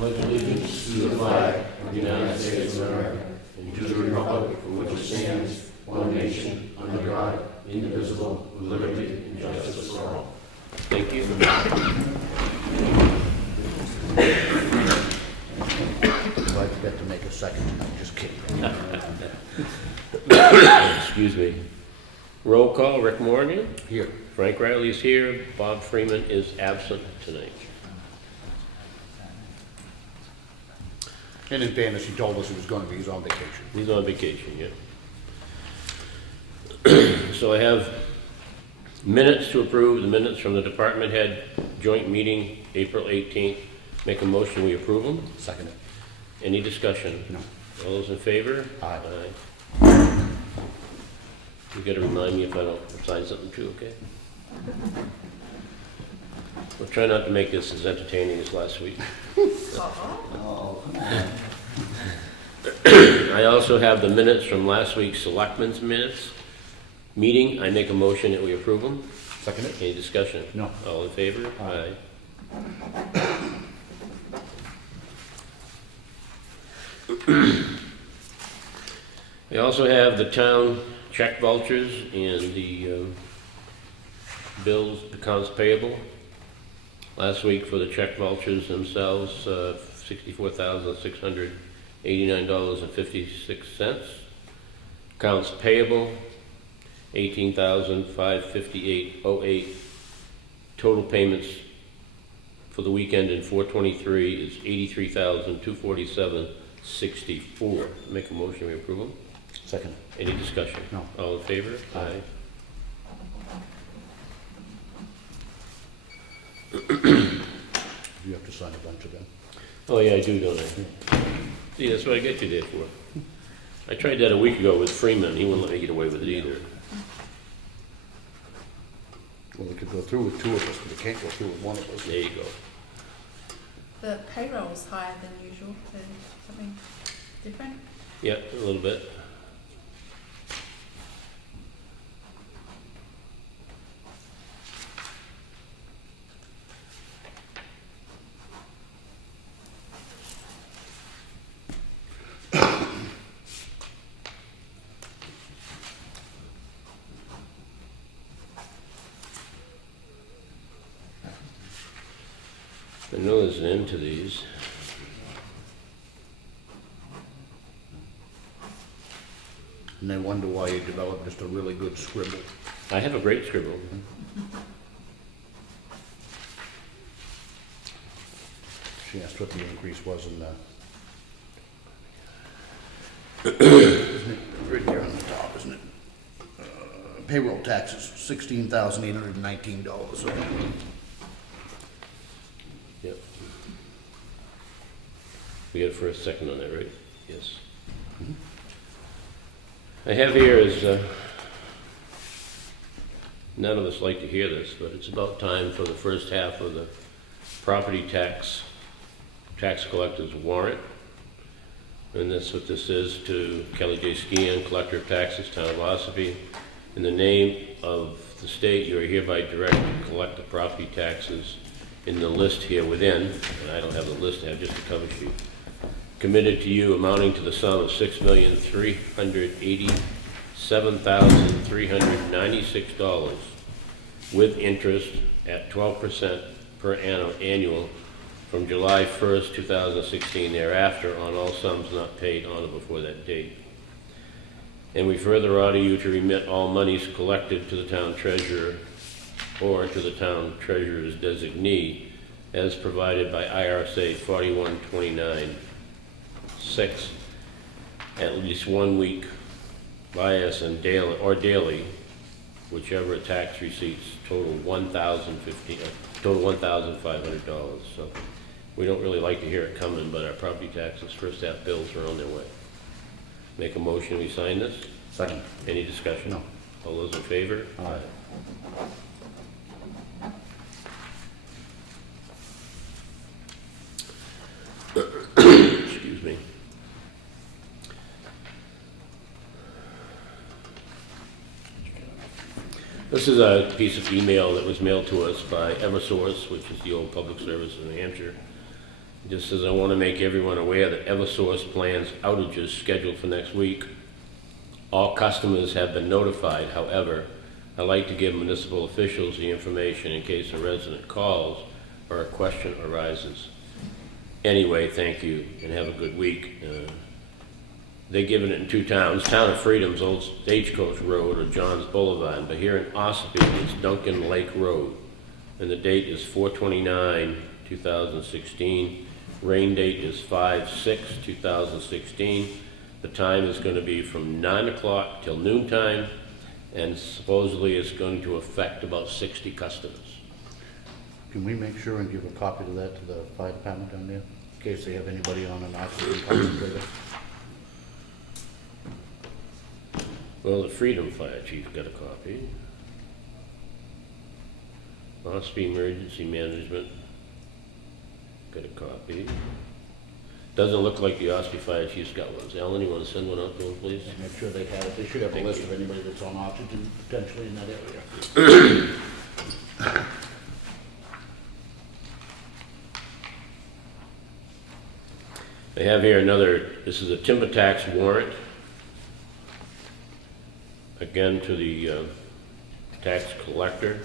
pledge allegiance to the flag of the United States of America and to the republic for which it stands, one nation, under God, indivisible, with liberty and justice for all. Thank you. I forgot to make a second tonight, just kidding. Excuse me. Roll call, Rick Morgan. Here. Frank Riley's here. Bob Freeman is absent tonight. And in fairness, he told us he was going to be, he's on vacation. He's on vacation, yeah. So I have minutes to approve, the minutes from the department head joint meeting, April 18th. Make a motion, we approve them. Second it. Any discussion? No. All those in favor? Aye. You gotta remind me if I don't sign something too, okay? We'll try not to make this as entertaining as last week. Oh, come on. I also have the minutes from last week's selectmen's minutes meeting. I make a motion that we approve them. Second it. Any discussion? No. All in favor? Aye. We also have the town check vouchers and the bills, accounts payable. Last week for the check vouchers themselves, $64,689.56. Accounts payable, $18,558.08. Total payments for the weekend in 4/23 is $83,247.64. Make a motion, we approve them. Second. Any discussion? No. All in favor? Aye. You have to sign a bunch of them. Oh, yeah, I do, don't I? See, that's what I get you there for. I tried that a week ago with Freeman. He wouldn't let me get away with it either. Well, we could go through with two of us, but we can't go through with one of us. There you go. The payroll is higher than usual. So something different? Yeah, a little bit. I know there's an end to these. And they wonder why you developed just a really good scribble. I have a great scribble. She asked what the increase was in the... Isn't it right here on the top, isn't it? Payroll taxes, $16,819. Yep. We got a first, second on that, right? Yes. I have here is, none of us like to hear this, but it's about time for the first half of the property tax collector's warrant. And that's what this is: to Kelly J. Skean, Collector of Taxes, Town of Ossipee. In the name of the state, you are hereby directed to collect the property taxes in the list here within, and I don't have the list, I have just a cover sheet, committed to you amounting to the sum of $6,387,396 with interest at 12% per annum annual from July 1st, 2016 thereafter on all sums not paid on or before that date. And we further order you to remit all monies collected to the town treasurer or to the town treasurer's designee as provided by IRSA 4129-6 at least 1 week by us and daily, whichever tax receipts total $1,500. So we don't really like to hear it coming, but our property taxes first half bills are on their way. Make a motion, we sign this. Second. Any discussion? No. All those in favor? Aye. Excuse me. This is a piece of email that was mailed to us by Eversource, which is the old public service in New Hampshire. Just says, I want to make everyone aware that Eversource plans outages scheduled for next week. All customers have been notified. However, I like to give municipal officials the information in case a resident calls or a question arises. Anyway, thank you and have a good week. They're giving it in two towns, Town of Freedom's Old Stagecoach Road or Johns Boulevard, but here in Ossipee, it's Duncan Lake Road. And the date is 4/29/2016. Rain date is 5/6/2016. The time is going to be from 9 o'clock till noon time, and supposedly it's going to affect about 60 customers. Can we make sure and give a copy of that to the fire department down there, in case they have anybody on an oxygen concentrator? Well, the Freedom Fire Chief got a copy. Ossipee Emergency Management got a copy. Doesn't look like the Ossipee Fire Chief's got one. Alan, you want to send one out to him, please? Make sure they have it. They should have a Thank list you. of anybody that's on oxygen potentially in that area. They have here another, this is a timber tax warrant. Again, to the tax collector.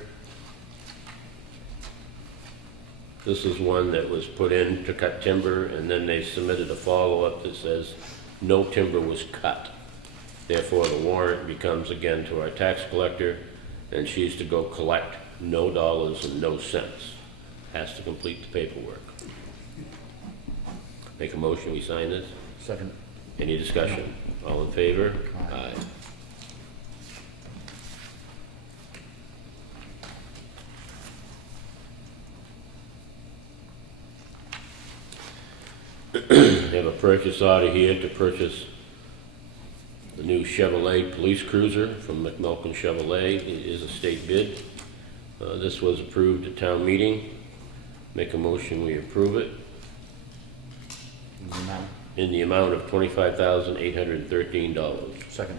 This is one that was put in to cut timber, and then they submitted a follow-up that says no timber was cut. Therefore, the warrant becomes again to our tax collector, and she's to go collect no dollars and no cents. Has to complete the paperwork. Make a motion, we sign this? Second. Any discussion? All in favor? Aye. They have a purchase order here to purchase the new Chevrolet police cruiser from McMillan Chevrolet. It is a state bid. This was approved at town meeting. Make a motion, we approve it And now, in the amount of $25,813. second.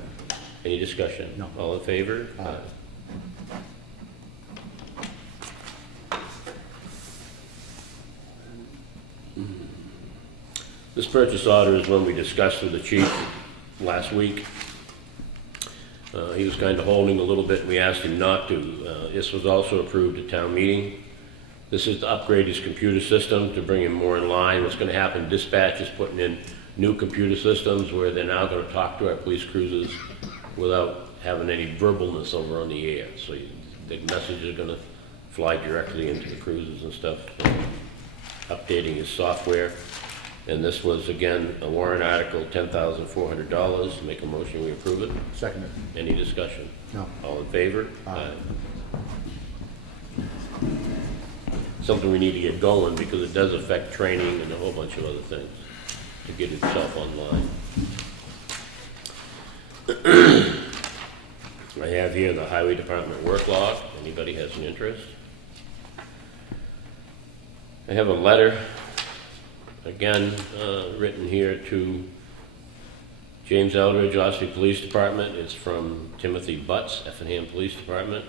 Any discussion? No. All in favor? Aye. This purchase order is one we discussed with the chief last week. He was kind of holding a little bit, and we asked him not to. This was also approved at town meeting. This is to upgrade his computer system to bring him more in line. What's going to happen, dispatch is putting in new computer systems where they're now going to talk to our police cruisers without having any verbalness over on the air. So the messages are going to fly directly into the cruisers and stuff. So, updating his software. And this was, again, a warrant article, $10,400. Make a motion, we approve it. Second. Any discussion? No. All in favor? Aye. Something we need to get going because it does affect training and a whole bunch of other things to get itself online. I have here the Highway Department work log. Anybody has an interest? I have a letter, again, written here to James Eldridge, Ossipee Police Department. It's from Timothy Butts, Effingham Police Department.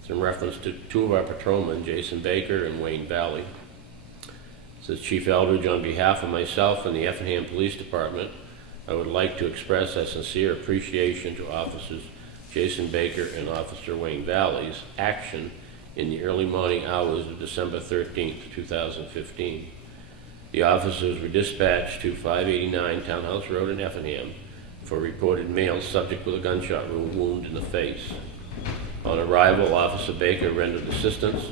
It's in reference to two of our patrolmen, Jason Baker and Wayne Valley. It says, Chief Eldridge, on behalf of myself and the Effingham Police Department, I would like to express a sincere appreciation to Officers Jason Baker and Officer Wayne Valley's action in the early morning hours of December 13th, 2015. The officers were dispatched to 589 Townhouse Road in Effingham for reported male subject with a gunshot wound in the face. On arrival, Officer Baker rendered assistance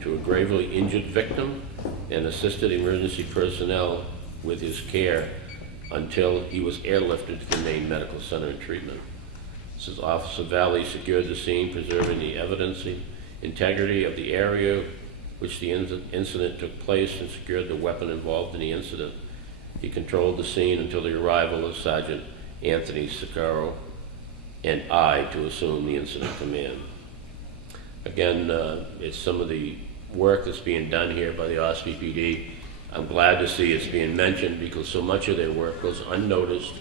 to a gravely injured victim and assisted emergency personnel with his care until he was airlifted to the main medical center and treatment. This is Officer Valley secured the scene, preserving the evidence, the integrity of the area which the incident took place, and secured the weapon involved in the incident. He controlled the scene until the arrival of Sergeant Anthony Sicaro and I to assume the incident command. Again, it's some of the work that's being done here by the Ossipee PD. I'm glad to see it's being mentioned because so much of their work goes unnoticed,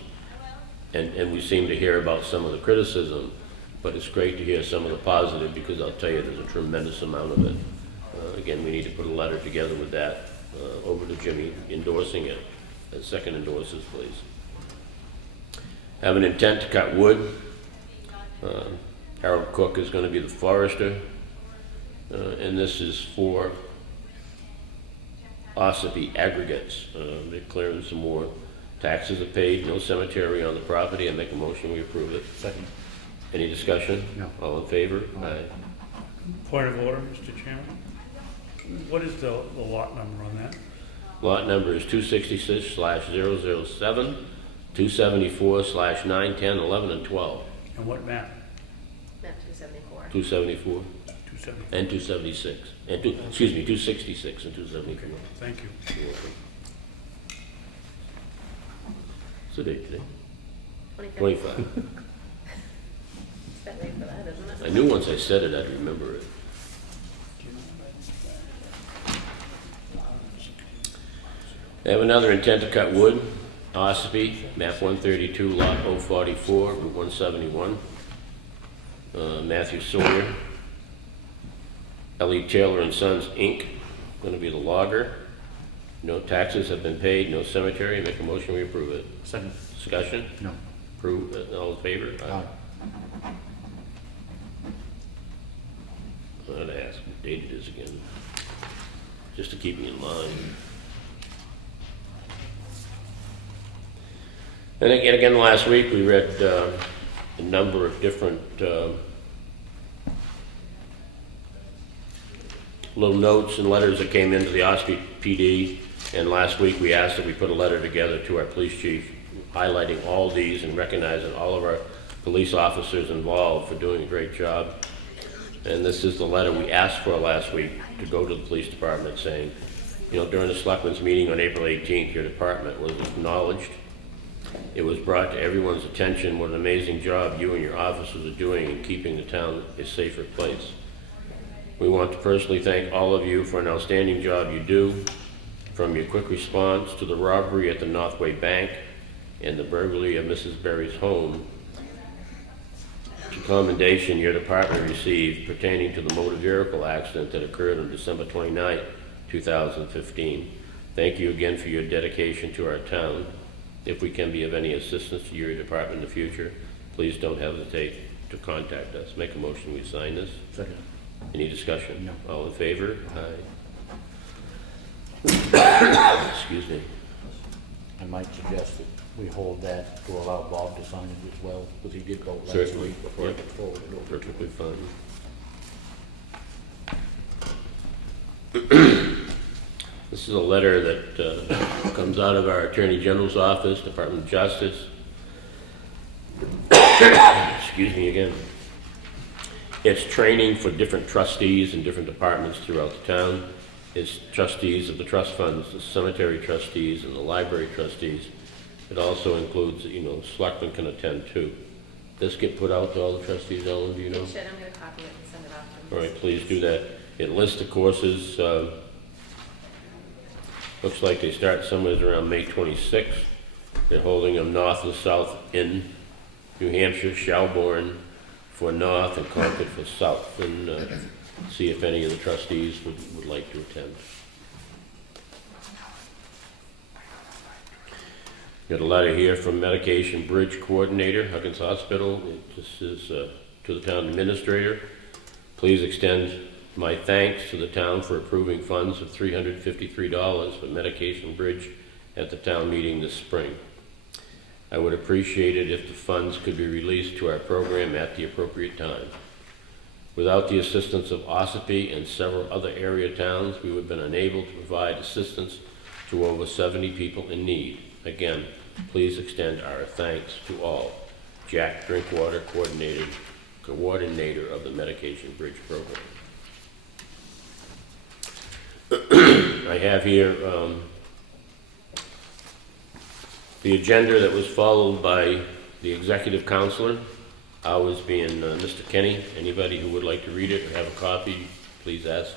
and we seem to hear about some of the criticism, but it's great to hear some of the positive because I'll tell you there's a tremendous amount of it. Again, we need to put a letter together with that over to Jimmy, endorsing it. Second endorses, please. Have an intent to cut wood. Harold Cook is going to be the forester, and this is for Ossipee aggregates. They're clearing some more. Taxes are paid, no cemetery on the property. I make a motion, we approve it. Second. Any discussion? No. All in favor? Aye. Point of order, Mr. Chairman. What is the lot number on that? Lot number is 266/007, 274/9, 10, 11, and 12. And what map? Map 274. 274 270. and 276. And 266 and 274. Thank you. You're welcome. What's the date today? 25. It's that late for that, isn't it? I knew once I said it, I'd remember it. I have another intent to cut wood, Ossipee, map 132, lot 044, Route 171. Matthew Sawyer, L.E. Taylor and Sons, Inc., going to be the logger. No taxes have been paid, no cemetery. Make a motion, we approve it. Second. Discussion? No. Approve, all in favor? Aye. I'm gonna ask what date it is again, just to keep me in line. And again, last week, we read a number of different little notes and letters that came into the Ossipee PD, and last week we asked that we put a letter together to our police chief highlighting all these and recognizing all of our police officers involved for doing a great job. And this is the letter we asked for last week to go to the police department saying, you know, during the selectmen's meeting on April 18th, your department was acknowledged. It was brought to everyone's attention what an amazing job you and your officers are doing in keeping the town a safer place. We want to personally thank all of you for an outstanding job you do, from your quick response to the robbery at the Northway Bank and the burglary of Mrs. Berry's home, to commendation your department received pertaining to the motor vehicle accident that occurred on December 29, 2015. Thank you again for your dedication to our town. If we can be of any assistance to your department in the future, please don't hesitate to contact us. Make a motion, we sign this. Second. Any discussion? No. All in favor? Aye. Excuse me. I might suggest that we hold that to allow Bob to sign it as well, because he did vote last Certainly. week before Yep. it was forwarded over. Perfectly fine. This is a letter that comes out of our Attorney General's office, Department of Justice. Excuse me again. It's training for different trustees and different departments throughout the town. It's trustees of the trust funds, the cemetery trustees, and the library trustees. It also includes, you know, selectmen can attend too. This get put out to all the trustees, Ellen, do you know? It should. I'm going to copy it and send it off to All them. right, please do that. It lists the courses. Looks like they start somewhere around May 26th. They're holding them north and south in New Hampshire, Shelburne for north and Concord for south. And see if any of the trustees would like to attend. Got a letter here from Medication Bridge Coordinator, Huggins Hospital. This is to the town administrator. Please extend my thanks to the town for approving funds of $353 for Medication Bridge at the town meeting this spring. I would appreciate it if the funds could be released to our program at the appropriate time. Without the assistance of Ossipee and several other area towns, we would have been unable to provide assistance to over 70 people in need. Again, please extend our thanks to all. Jack Drinkwater, coordinator of the Medication Bridge program. I have here the agenda that was followed by the executive counselor, ours being Mr. Kenny. Anybody who would like to read it or have a copy, please ask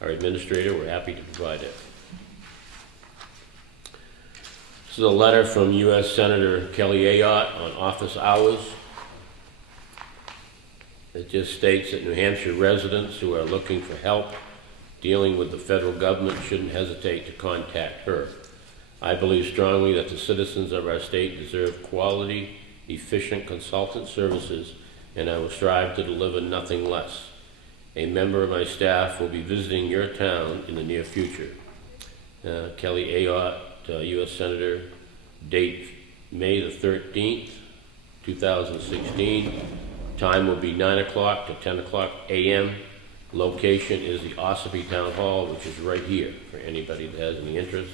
our administrator. We're happy to provide it. This is a letter from U.S. Senator Kelly Ayotte on office hours. It just states that New Hampshire residents who are looking for help dealing with the federal government shouldn't hesitate to contact her. I believe strongly that the citizens of our state deserve quality, efficient consultant services, and I will strive to deliver nothing less. A member of my staff will be visiting your town in the near future. Kelly Ayotte, U.S. Senator, date May the 13th, 2016. Time will be 9 o'clock to 10 o'clock a.m. Location is the Ossipee Town Hall, which is right here, for anybody that has any interest.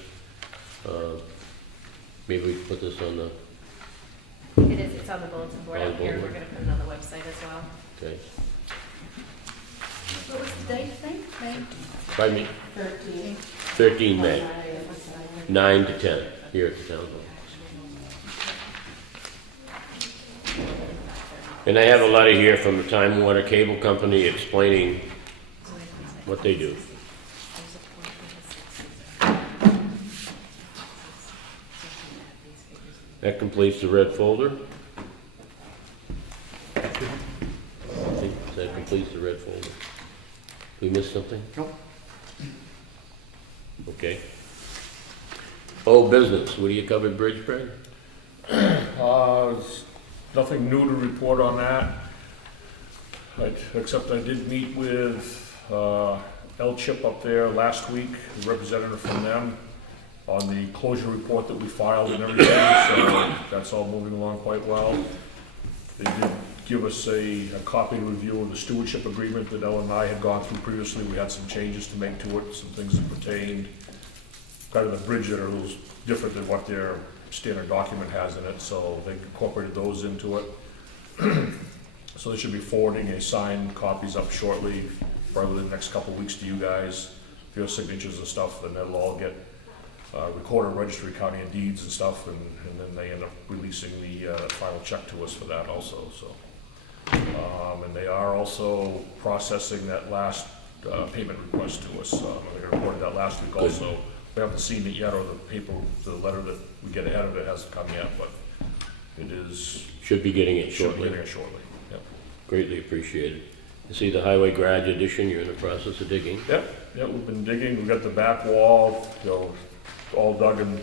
Maybe we can put this on the, It is, it's on the bulletin board On the out here. bulletin. We're gonna put it on the website as well. okay. What was the date thing? May Pardon me? 13 May, 9 to 10, here at the Town Hall. And I have a letter here from the Time Warner Cable Company explaining what they do. That completes the red folder. I think that completes the red folder. We missed something? Nope. Okay. Old business, what do you cover, Bridge, Brad? Nothing new to report on that. Except I did meet with L-Chip up there last week, a representative from them, on the closure report that we filed and everything, so that's all moving along quite well. They did give us a copy review of the stewardship agreement that Ellen and I had gone through previously. We had some changes to make to it, some things that pertained kind of the bridge that are a little different than what their standard document has in it, so they incorporated those into it. So they should be forwarding a signed copies up shortly, probably within the next couple of weeks to you guys, for your signatures and stuff, and that'll all get recorded, registry, county and deeds and stuff, and then they end up releasing the final check to us for that also, so. And they are also processing that last payment request to us. They reported that last week also. We haven't seen it yet, or the letter that we get ahead of it hasn't come yet, but it is. Should be getting it Should be shortly. getting it shortly, yep. Greatly appreciated. You see the highway garage addition, you're in the process of digging. Yep, we've been digging, we've got the back wall, all dug and,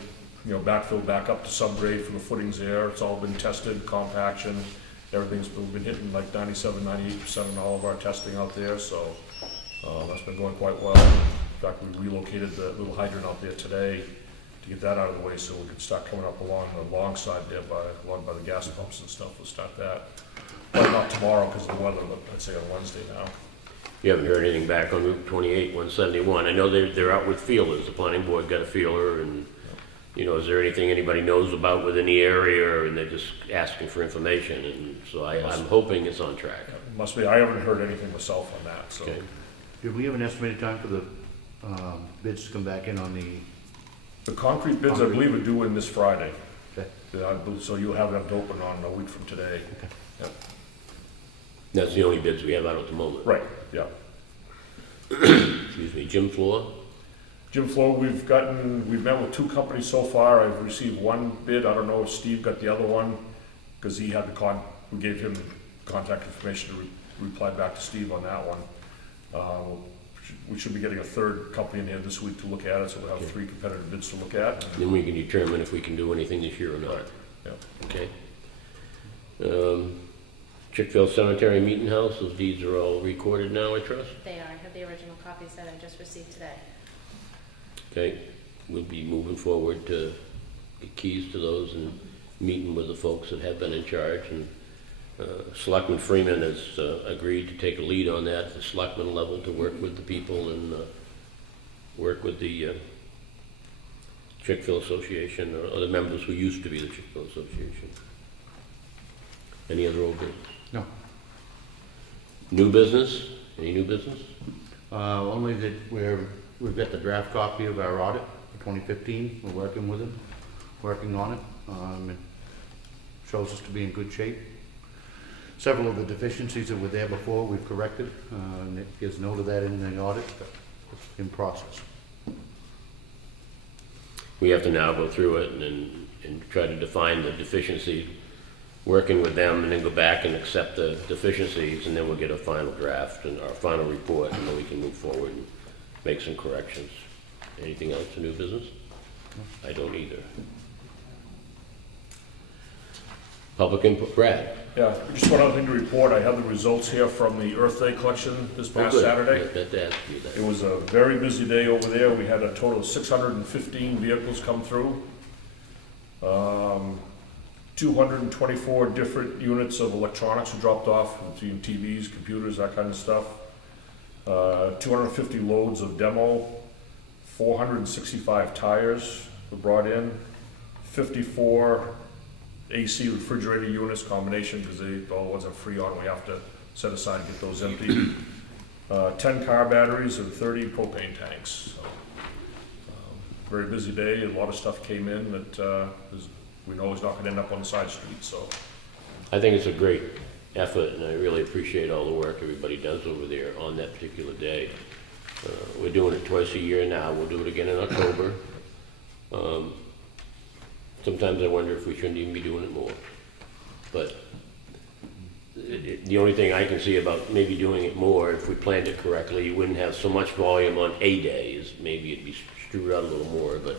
backfilled back up to subgrade for the footings there. It's all been tested, compaction, everything's been hitting like 97, 98% in all of our testing out there, so that's been going quite well. In fact, we relocated the little hydrant out there today to get that out of the way so we could start coming up along the long side there along by the gas pumps and stuff. We'll start that. But not tomorrow because of the weather, but I'd say on Wednesday now. You haven't heard anything back on Route 28, 171. I know they're out with feelers. The planning board got a feeler, and, is there anything anybody knows about within the area, and they're just asking for information, and so I'm hoping it's on track. Must be, I haven't heard anything myself on that, so. Okay. Did we have an estimated time for the bids to come back in on the, The concrete bids, I believe, are due in this Friday. okay, So you'll have that open on a week from today. Okay. Yep. That's the only bids we have out at the moment. Right, yeah. Excuse me, Jim Floor? Jim Flo, we've met with two companies so far. I've received one bid. I don't know if Steve got the other one, because he had we gave him contact information to reply back to Steve on that one. We should be getting a third company in here this week to look at it, so we'll have Okay. 3 competitive bids to look at. Then we can determine if we can do anything this year or not. Yeah. Okay. Chickville Cemetery Meeting House, those deeds are all recorded now, I trust? They are. I have the original copies that I just received today. Okay, we'll be moving forward to get keys to those and meeting with the folks that have been in charge. And Selectman Freeman has agreed to take a lead on that at the selectman level to work with the people and work with the Chickville Association, or the members who used to be the Chickville Association. Any other old business? no. New business? Any new business? Only that we've got the draft copy of our audit for 2015. We're working with it, working on it. It shows us to be in good shape. Several of the deficiencies that were there before, we've corrected, and it gives note of that in the audit, but it's in process. We have to now go through it and try to define the deficiency, working with them, and then go back and accept the deficiencies, and then we'll get a final draft and our final report, and then we can move forward and make some corrections. Anything else in new business? I don't either. Public input, Brad? Yeah, just one other thing to report, I have the results here from the Earth Day collection this Oh, past good. Saturday. I meant to ask you that. It was a very busy day over there. We had a total of 615 vehicles come through. 224 different units of electronics were dropped off, between TVs, computers, that kind of stuff. 250 loads of demo, 465 tires were brought in, 54 AC refrigerator units combination, because all the ones are Freon, we have to set aside and get those empty. 10 car batteries and 30 propane tanks. So, very busy day, a lot of stuff came in that we know is not gonna end up on the side street, so. I think it's a great effort, and I really appreciate all the work everybody does over there on that particular day. We're doing it twice a year now. We'll do it again in October. Sometimes I wonder if we shouldn't even be doing it more. But the only thing I can see about maybe doing it more, if we planned it correctly, you wouldn't have so much volume on a day, is maybe it'd be strewed out a little more, but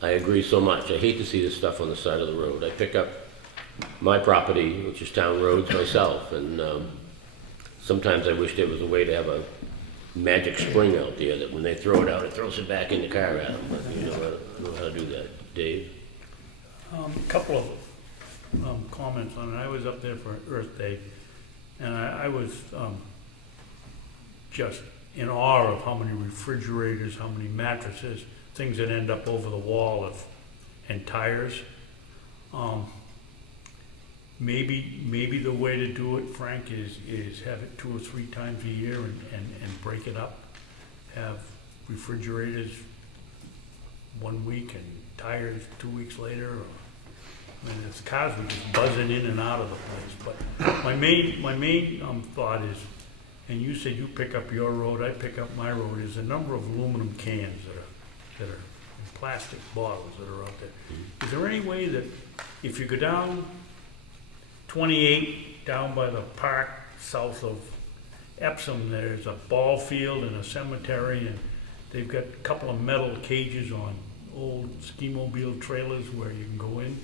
I agree so much. I hate to see this stuff on the side of the road. I pick up my property, which is town roads, myself, and sometimes I wish there was a way to have a magic spring out there that when they throw it out, it throws it back in the car at them. But you know, I don't know how to do that. Dave? A couple of comments on it. I was up there for Earth Day, and I was just in awe of how many refrigerators, how many mattresses, things that end up over the wall and tires. Maybe the way to do it, Frank, is have it 2 or 3 times a year and break it up. Have refrigerators 1 week and tires 2 weeks later. I mean, it's cars were just buzzing in and out of the place. But my main thought is, and you said you pick up your road, I pick up my road, is a number of aluminum cans that are in plastic bottles that are out there. Is there any way that if you go down 28 down by the park south of Epsom, there's a ball field and a cemetery, and they've got a couple of metal cages on old ski-mobile trailers where you can go in.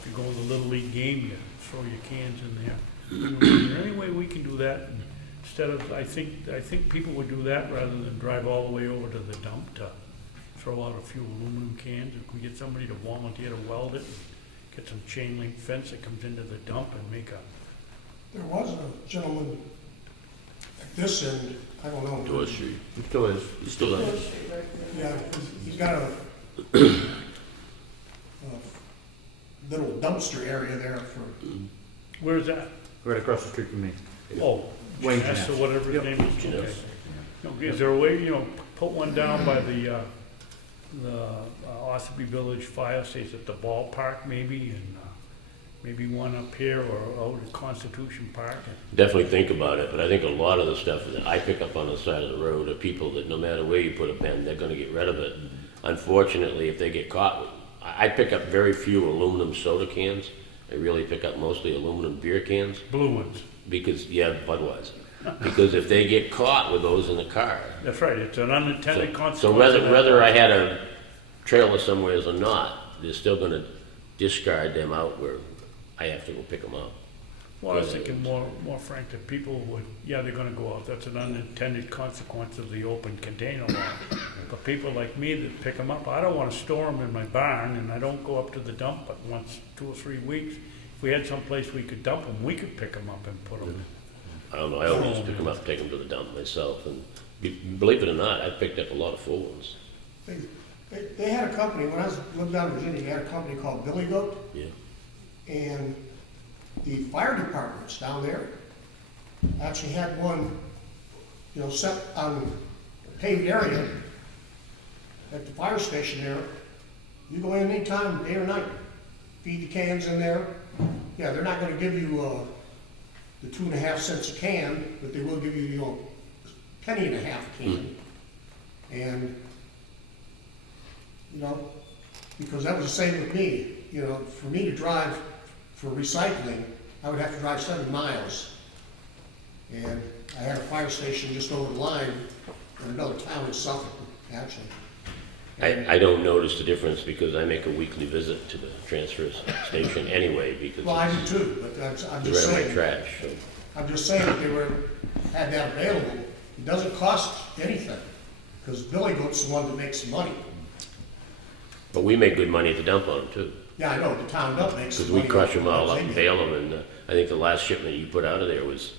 If you go to the Little League game, you throw your cans in there. Is there any way we can do that instead of, I think people would do that rather than drive all the way over to the dump to throw out a few aluminum cans. If we get somebody to volunteer to weld it, get some chain link fence that comes into the dump and make a. There was a gentleman at this end, I don't know. Door Street. It still is. You still have? Yeah, he's got a little dumpster area there for, Where's that? Right across the street from me. Oh, Wayne Janess or Janess. whatever his name is. Janess. Okay. Okay, is there a way, put one down by the Ossipee Village Fire Station at the ballpark maybe, and maybe one up here or out at Constitution Park? Definitely think about it, but I think a lot of the stuff that I pick up on the side of the road are people that no matter where you put a pen, they're gonna get rid of it. Unfortunately, if they get caught, I pick up very few aluminum soda cans. I really pick up mostly aluminum beer cans, Blue ones. because, yeah, Budweiser. Because if they get caught with those in the car. That's right, it's an unintended consequence. So whether I had a trailer somewhere or not, they're still gonna discard them out where I have to go pick them up. Well, I was thinking more Frank, that people would, yeah, they're gonna go out, that's an unintended consequence of the open container law. But people like me that pick them up, I don't wanna store them in my barn, and I don't go up to the dump but once 2 or 3 weeks. If we had some place we could dump them, we could pick them up and put them. I don't know, I always pick them up, take them to the dump myself, and believe it or not, I've picked up a lot of full ones. they had a company, when I lived down in Virginia, they had a company called Billy Goat, Yeah. and the fire departments down there actually had one, set on a paved area at the fire station there. You go in anytime, day or night, feed the cans in there. Yeah, they're not gonna give you, the 2.5 cents a can, but they will give you, a penny and a half a can. And, because that was the same with me, for me to drive for recycling, I would have to drive 7 miles. And I had a fire station just over the line, in another town in Suffolk, actually. I don't notice the difference because I make a weekly visit to the transfer station anyway because Well, I it's do too, but I'm they just ran my saying, trash, so. I'm just saying if they had that available, it doesn't cost anything, because Billy Goat's the one that makes the money. But we make good money at the dump on them too, Yeah, I know, the town does make some because money. we crush them all up They and get- bale them, and I think the last shipment you put out of there was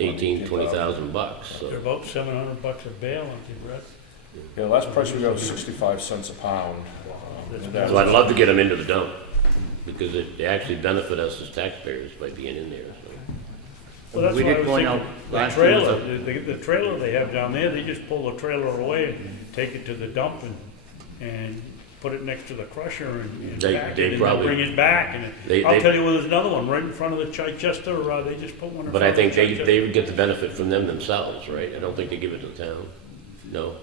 18,000. 20,000 bucks, They're so. about $700 a bale, aren't they, Brett? Yeah, last price we got was 65 cents a pound. And that's- So I'd love to get them into the dump, because they actually benefit us as taxpayers by being in there, so. Well, that's We what I did was point out thinking, the last year was trailer, the trailer they have down there, they just pull the trailer away, take it to the dump and put it next to the crusher and They- pack they it, and probably- then bring it back, and They- I'll they- tell you, well, there's another one right in front of the Chichester, they just put one in front of the But I think Chichester. they would get the benefit from them themselves, right? I don't think they give it to the town. No?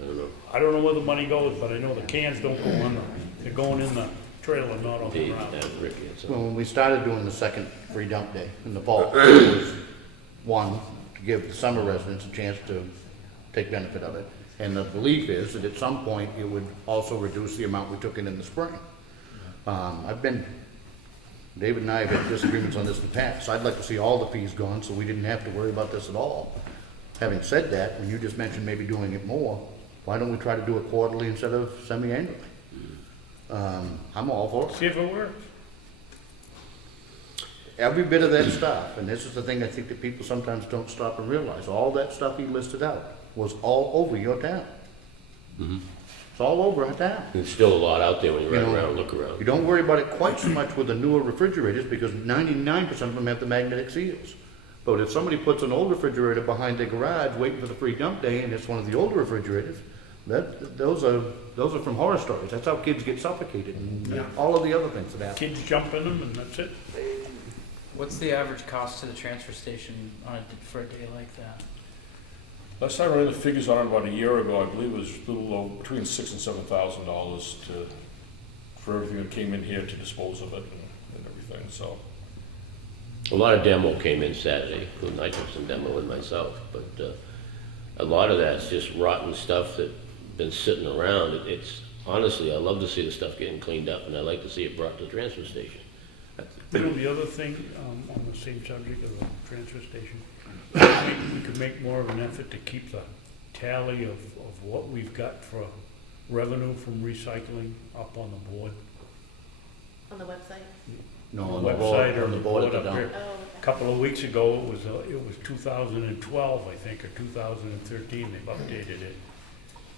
I don't know. I don't know where the money goes, but I know the cans don't go in they're going in the trailer, not on the They ground. have Rick answer. Well, when we started doing the second free dump day in the fall, it was one, to give the summer residents a chance to take benefit of it. And the belief is that at some point, it would also reduce the amount we took in the spring. David and I have had disagreements on this in the past. I'd like to see all the fees gone, so we didn't have to worry about this at all. Having said that, when you just mentioned maybe doing it more, why don't we try to do it quarterly instead of semi-annually? I'm all for it. See if it works. Every bit of that stuff, and this is the thing I think that people sometimes don't stop and realize, all that stuff he listed out was all over your town. It's all over our town. There's still a lot out there when you run You know, around and look around. You don't worry about it quite so much with the newer refrigerators because 99% of them have the magnetic seals. But if somebody puts an old refrigerator behind their garage waiting for the free dump day and it's one of the older refrigerators, those are from horror stories. That's how kids get suffocated and Yeah. all of the other things that happen. Kids jump in them and that's it. What's the average cost to the transfer station for a day like that? Last time I ran the figures on it about a year ago, I believe it was a little low, between $6,000 and $7,000 for everything that came in here to dispose of it and everything, so. A lot of demo came in Saturday, including I took some demo in myself, but a lot of that's just rotten stuff that's been sitting around. It's honestly, I love to see the stuff getting cleaned up, and I like to see it brought to the transfer station. You know, the other thing, on the same subject of the transfer station, we could make more of an effort to keep the tally of what we've got for revenue from recycling up on the board. On the website? No, On on the the board, website or on the the board at board the up dump. here. Oh, okay. A couple of weeks ago, it was 2012, I think, or 2013, they've updated it.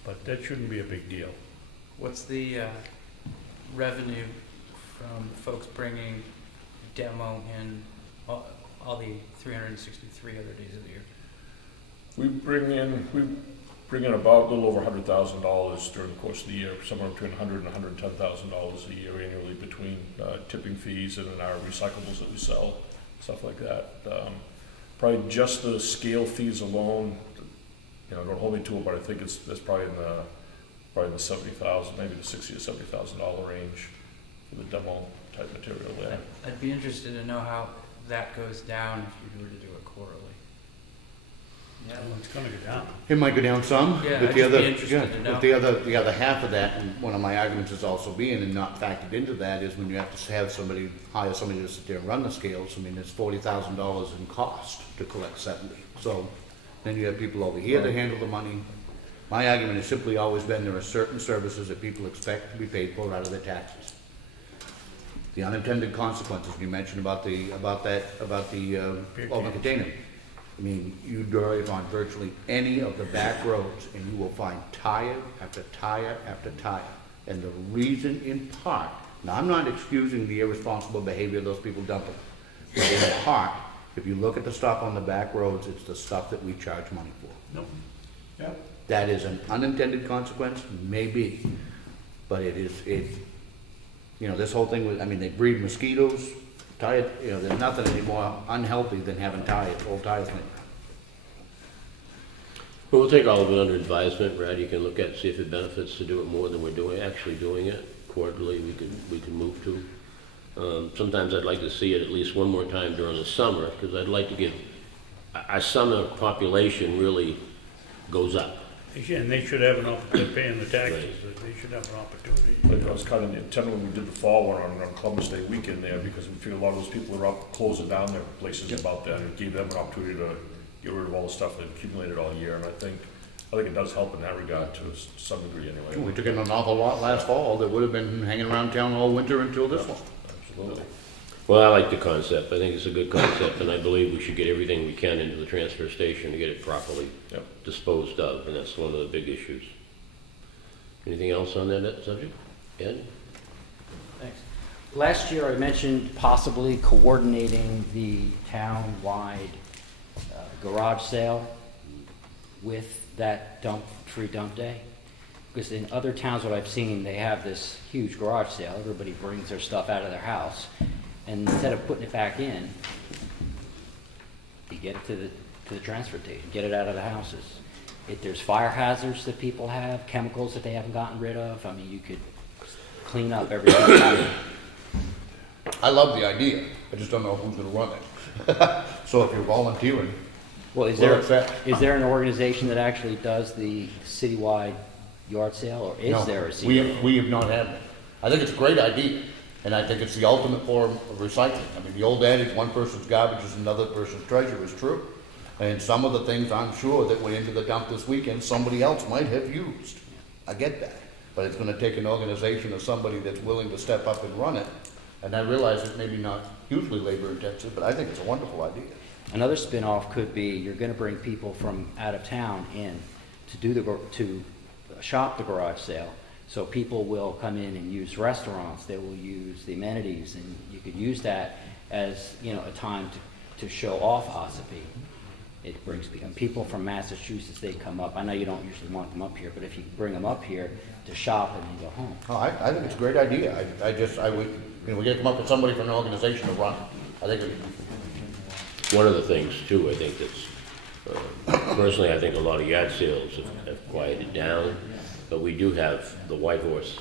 But that shouldn't be a big deal. What's the revenue from folks bringing demo in all the 363 other days of the year? We bring in about a little over $100,000 during the course of the year, somewhere between $100,000 and $110,000 a year annually between tipping fees and our recyclables that we sell, stuff like that. Probably just the scale fees alone, don't hold me to it, but I think that's probably in the $70,000, maybe the $60,000 to $70,000 range for the demo type material there. I'd be interested to know how that goes down if you were to do it quarterly. Well, it's gonna go down. It might go down some, Yeah, but I'd the just be other, interested yeah, to know. but the other half of that, and one of my arguments is also being, and not factored into that, is when you have to hire somebody to sit there and run the scales, I mean, it's $40,000 in cost to collect 70. So then you have people over here to handle the money. My argument has simply always been there are certain services that people expect to be paid for out of their taxes. The unintended consequences, you mentioned about the open container. I mean, you drive on virtually any of the back roads and you will find tire after tire after tire. And the reason in part, now I'm not excusing the irresponsible behavior of those people dumping, but in part, if you look at the stuff on the back roads, it's the stuff that we charge money for. No. Yep. That is an unintended consequence, maybe, but this whole thing with, I mean, they breed mosquitoes, tire, there's nothing any more unhealthy than having old tires laying around. Well, we'll take all of it under advisement, Brad. You can look at, see if it benefits to do it more than we're actually doing it. Quarterly, we can move to. Sometimes I'd like to see it at least one more time during the summer, because I'd like to give our summer population really goes up. And they should have an opportunity, paying the taxes, they should have an opportunity. But that was kind of the intent when we did the fall one on Columbus Day weekend there, because we figured a lot of those people were out closing down their places about that, and it gave them an opportunity to get rid of all the stuff they've accumulated all year, and I think it does help in that regard to some degree anyway. We took in an awful lot last fall that would have been hanging around town all winter until this one. Absolutely. Well, I like the concept. I think it's a good concept, and I believe we should get everything we can into the transfer station to get it properly Yep. disposed of, and that's one of the big issues. Anything else on that subject? Ed? Thanks. Last year, I mentioned possibly coordinating the town-wide garage sale with that free dump day. Because in other towns, what I've seen, they have this huge garage sale. Everybody brings their stuff out of their house. And instead of putting it back in, you get it to the transfer station, get it out of the houses. If there's fire hazards that people have, chemicals that they haven't gotten rid of, I mean, you could clean up everything. I love the idea, I just don't know who's gonna run it. So if you're volunteering, Well, is we'll accept. there an organization that actually does the citywide yard sale, or is No, there a citywide? we have not had one. I think it's a great idea, and I think it's the ultimate form of recycling. I mean, the old adage, one person's garbage is another person's treasure, is true. And some of the things I'm sure that went into the dump this weekend, somebody else might have used. I get that. But it's gonna take an organization or somebody that's willing to step up and run it. And I realize it may be not hugely labor intensive, but I think it's a wonderful idea. Another spin-off could be, you're gonna bring people from out of town in to shop the garage sale. So people will come in and use restaurants, they will use the amenities, and you could use that as, a time to show off Ossipee. It brings people from Massachusetts, they come up. I know you don't usually want them up here, but if you bring them up here to shop and then go home. Oh, I think it's a great idea. I would, we gotta come up with somebody from an organization to run it. I think One of the things too, I think that's, personally, I think a lot of yard sales have quieted down, but we do have the White Horse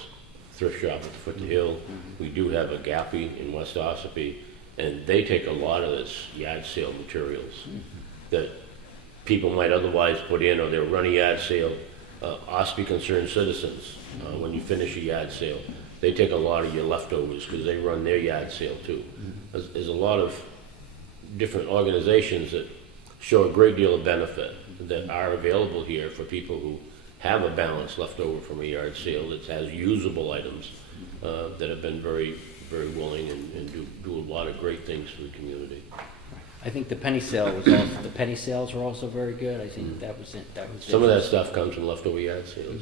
thrift shop at the foot of the hill. We do have a Gappy in West Ossipee, and they take a lot of this yard sale materials that people might otherwise put in, or they'll run a yard sale. Ossipee Concerned Citizens, when you finish a yard sale, they take a lot of your leftovers because they run their yard sale too. There's a lot of different organizations that show a great deal of benefit that are available here for people who have a balance left over from a yard sale that has usable items that have been very, very willing and do a lot of great things for the community. I think the penny sales were also very good. I think that was it. Some of that stuff comes from leftover yard sales.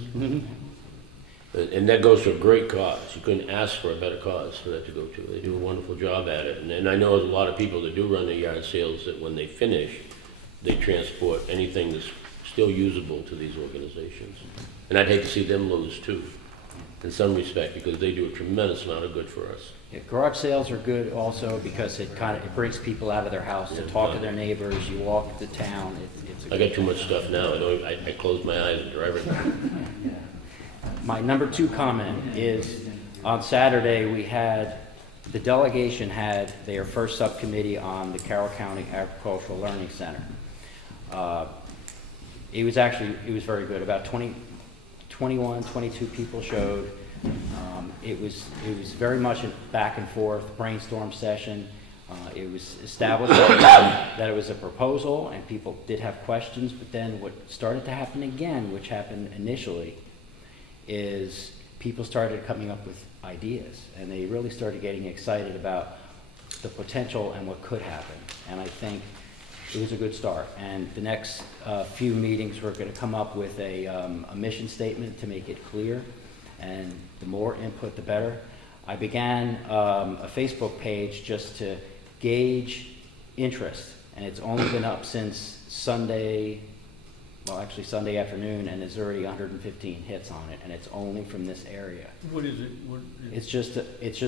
And that goes to a great cause. You couldn't ask for a better cause for that to go to. They do a wonderful job at it. And I know there's a lot of people that do run their yard sales that when they finish, they transport anything that's still usable to these organizations. And I'd hate to see them lose too, in some respect, because they do a tremendous amount of good for us. Yeah, garage sales are good also because it brings people out of their house to talk to their neighbors. You walk the town. I got too much stuff now. I close my eyes and drive it. My number 2 comment is on Saturday the delegation had their first subcommittee on the Carroll County Agricultural Learning Center. It was very good. About 22 people showed. It was very much a back and forth brainstorm session. It was established that it was a proposal and people did have questions, but then what started to happen again, which happened initially, is people started coming up with ideas and they really started getting excited about the potential and what could happen. And I think it was a good start. And the next few meetings, we're going to come up with a mission statement to make it clear. And the more input, the better. I began a Facebook page just to gauge interest. And it's only been up since Sunday afternoon, and there's already 115 hits on it. And it's only from this area. What is it? It's just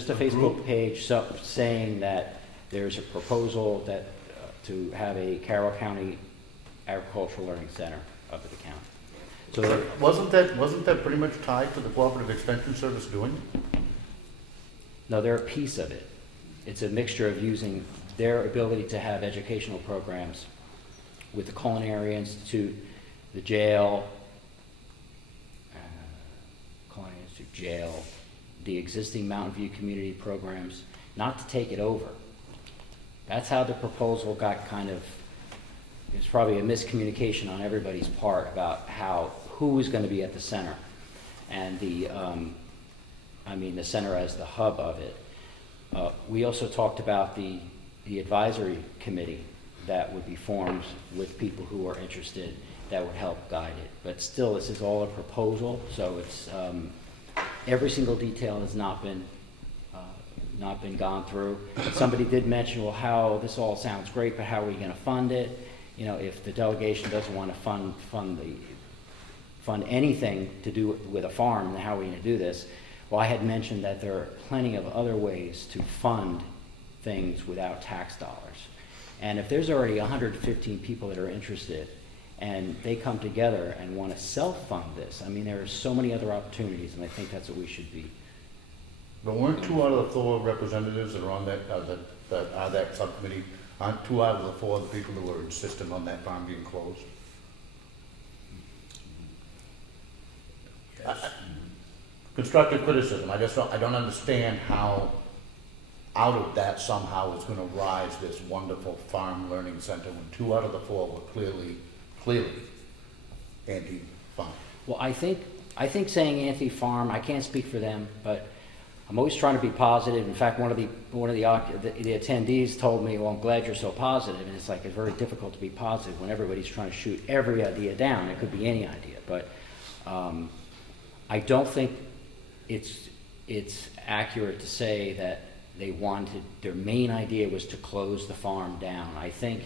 a Facebook page saying that there's a proposal that to have a Carroll County Agricultural Learning Center up at the county. So wasn't that pretty much tied to the Cooperative Extension Service doing it? no, they're a piece of it. It's a mixture of using their ability to have educational programs with the Culinary Institute, the jail, Culinary Institute, jail, the existing Mountain View community programs, not to take it over. That's how the proposal got kind of, it was probably a miscommunication on everybody's part about who was going to be at the center. And the center as the hub of it. We also talked about the advisory committee that would be formed with people who are interested that would help guide it. But still, this is all a proposal, so it's, every single detail has not been gone through. Somebody did mention, well, how this all sounds great, but how are we going to fund it? You know, if the delegation doesn't want to fund anything to do with a farm, then how are we going to do this? Well, I had mentioned that there are plenty of other ways to fund things without tax dollars. And if there's already 115 people that are interested and they come together and want to self-fund this, I mean, there are so many other opportunities, and I think that's what we should be. But weren't 2 out of the 4 representatives that are on that subcommittee, aren't 2 out of the 4 the people who were insistent on that farm being closed? Constructive criticism, I don't understand how out of that somehow is gonna rise this wonderful farm learning center when 2 out of the 4 were clearly anti-farm. Well, I think saying anti-farm, I can't speak for them, but I'm always trying to be positive. In fact, one of the attendees told me, well, I'm glad you're so positive. And it's like, it's very difficult to be positive when everybody's trying to shoot every idea down. It could be any idea, but I don't think it's accurate to say that their main idea was to close the farm down. I think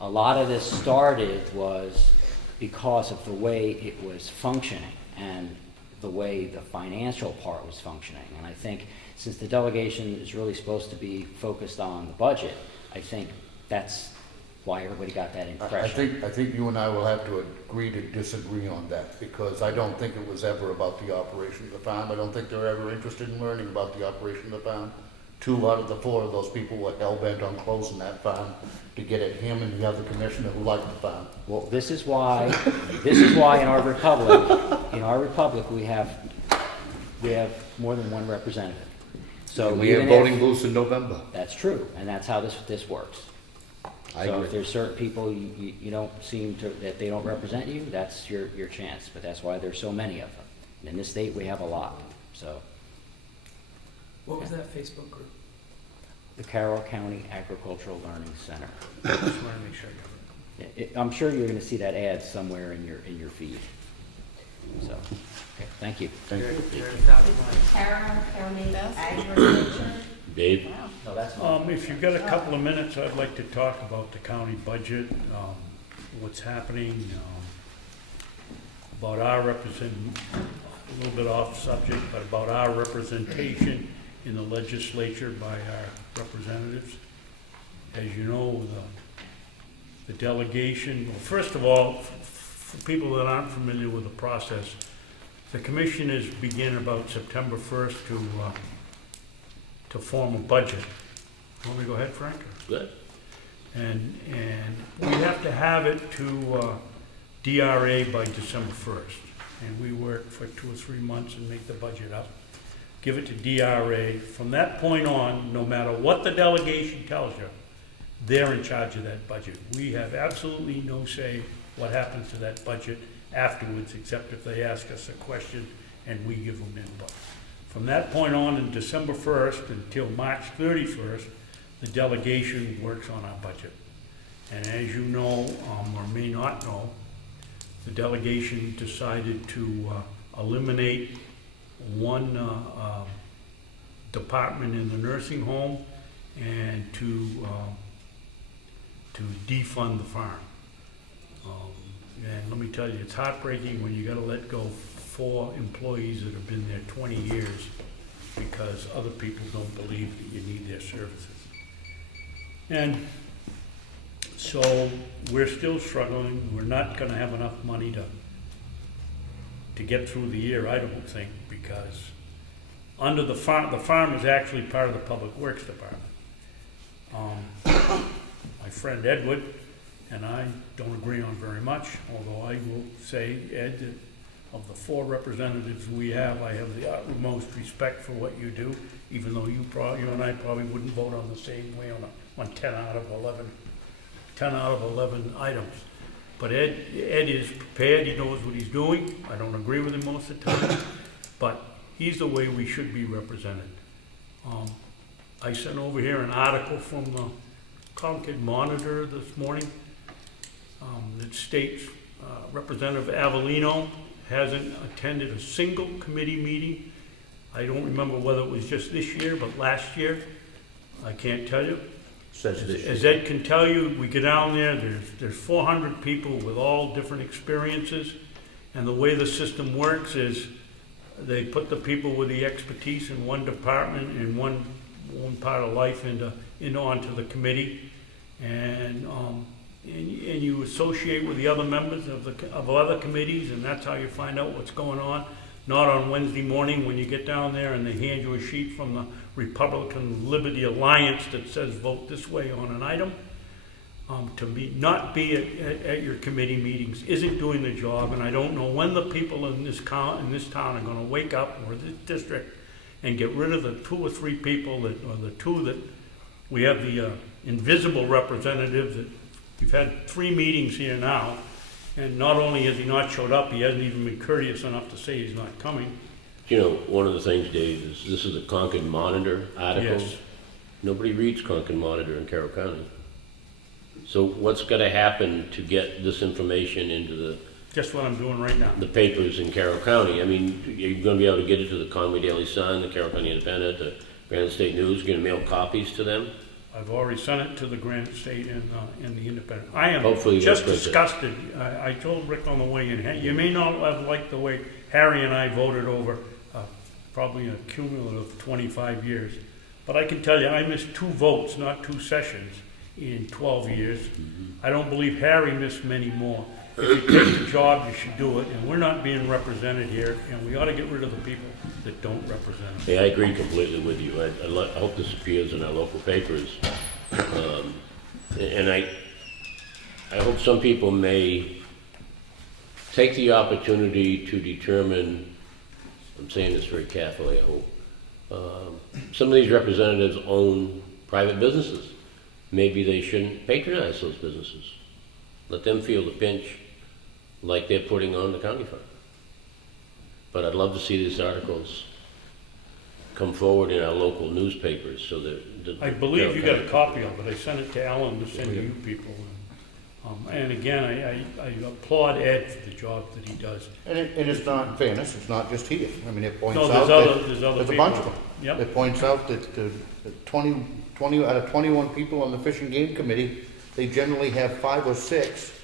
a lot of this started was because of the way it was functioning and the way the financial part was functioning. And I think since the delegation is really supposed to be focused on the budget, I think that's why everybody got that impression. I think you and I will have to agree to disagree on that, because I don't think it was ever about the operation of the farm. I don't think they were ever interested in learning about the operation of the farm. 2 out of the 4 of those people were hell-bent on closing that farm to get at him and the other commissioner who liked the farm. Well, this is why in our republic, we have more than one representative. So we have voting booths in November. That's true, and that's how this works. I So agree. if there's certain people you don't seem to, that they don't represent you, that's your chance. But that's why there's so many of them. And in this state, we have a lot. So What was that Facebook group? the Carroll County Agricultural Learning Center. I just want to make sure I got it. I'm sure you're going to see that ad somewhere in your feed. So, okay, thank you. Thank you. You're at the top of mine. Carroll County Yes. Agriculture. Dave? Wow. No, that's If you've got a couple of minutes, I'd like to talk about the county budget, what's happening, about our a little bit off subject, but about our representation in the legislature by our representatives. As you know, the delegation, well, first of all, for people that aren't familiar with the process, the commissioners begin about September 1st to form a budget. Want me to go ahead, Frank? Good. And we have to have it to DRA by December 1st. And we work for 2 or 3 months and make the budget up. Give it to DRA. From that point on, no matter what the delegation tells you, they're in charge of that budget. We have absolutely no say what happens to that budget afterwards, except if they ask us a question and we give them input. From that point on, in December 1st until March 31st, the delegation works on our budget. And as you know, or may not know, the delegation decided to eliminate one department in the nursing home and to defund the farm. And let me tell you, it's heartbreaking when you gotta let go 4 employees that have been there 20 years because other people don't believe that you need their services. And so we're still struggling. We're not gonna have enough money to get through the year, I don't think, because under the farm is actually part of the Public Works Department. My friend Edward and I don't agree on very much, although I will say, Ed, that of the 4 representatives we have, I have the utmost respect for what you do, even though you and I probably wouldn't vote on the same way on 10 out of 11 items. But Ed is prepared, he knows what he's doing. I don't agree with him most of the time, but he's the way we should be represented. I sent over here an article from the Concord Monitor this morning that states Representative Avellino hasn't attended a single committee meeting. I don't remember whether it was just this year, but last year, I can't tell you. Says this As year. Ed can tell you, we get down there, there's 400 people with all different experiences, and the way the system works is they put the people with the expertise in one department and one part of life onto the committee, and you associate with the other members of other committees, and that's how you find out what's going on. Not on Wednesday morning when you get down there and they hand you a sheet from the Republican Liberty Alliance that says vote this way on an item. Not be at your committee meetings isn't doing the job, and I don't know when the people in this town are going to wake up, or this district, and get rid of the 2 or 3 people or the 2 that we have the invisible representatives that we've had 3 meetings here now. And not only has he not showed up, he hasn't even been courteous enough to say he's not coming. You know, one of the things, Dave, is this is a Concord Monitor article. Yes. Nobody reads Concord Monitor in Carroll County. So what's got to happen to get this information into Just what I'm doing right now. the papers in Carroll County? I mean, you're going to be able to get it to the Conway Daily Sun, the Carroll County Independent, the Granite State News, you're going to mail copies to them? I've already sent it to the Granite State and the Independent. I am Hopefully they'll just print it. disgusted. I told Rick on the way in, you may not have liked the way Harry and I voted over probably a cumulative 25 years. But I can tell you, I missed 2 votes, not 2 sessions in 12 years. I don't believe Harry missed many more. If you take the job, you should do it, and we're not being represented here, and we ought to get rid of the people that don't represent us. Yeah, I agree completely with you. I hope this appears in our local papers. And I hope some people may take the opportunity to determine, I'm saying this very carefully, I hope, some of these representatives own private businesses. Maybe they shouldn't patronize those businesses. Let them feel the pinch like they're putting on the county fund. But I'd love to see these articles come forward in our local newspapers so that. I believe you got a copy of it. I sent it to Ellen to send to you people. And again, I applaud Ed for the job that he does. And it's not, in fairness, it's not just here. I mean, it points No, out there's other there's a people. bunch of them. Yep. It points out that 20 out of 21 people on the Fish and Game Committee, they generally have 5 or 6.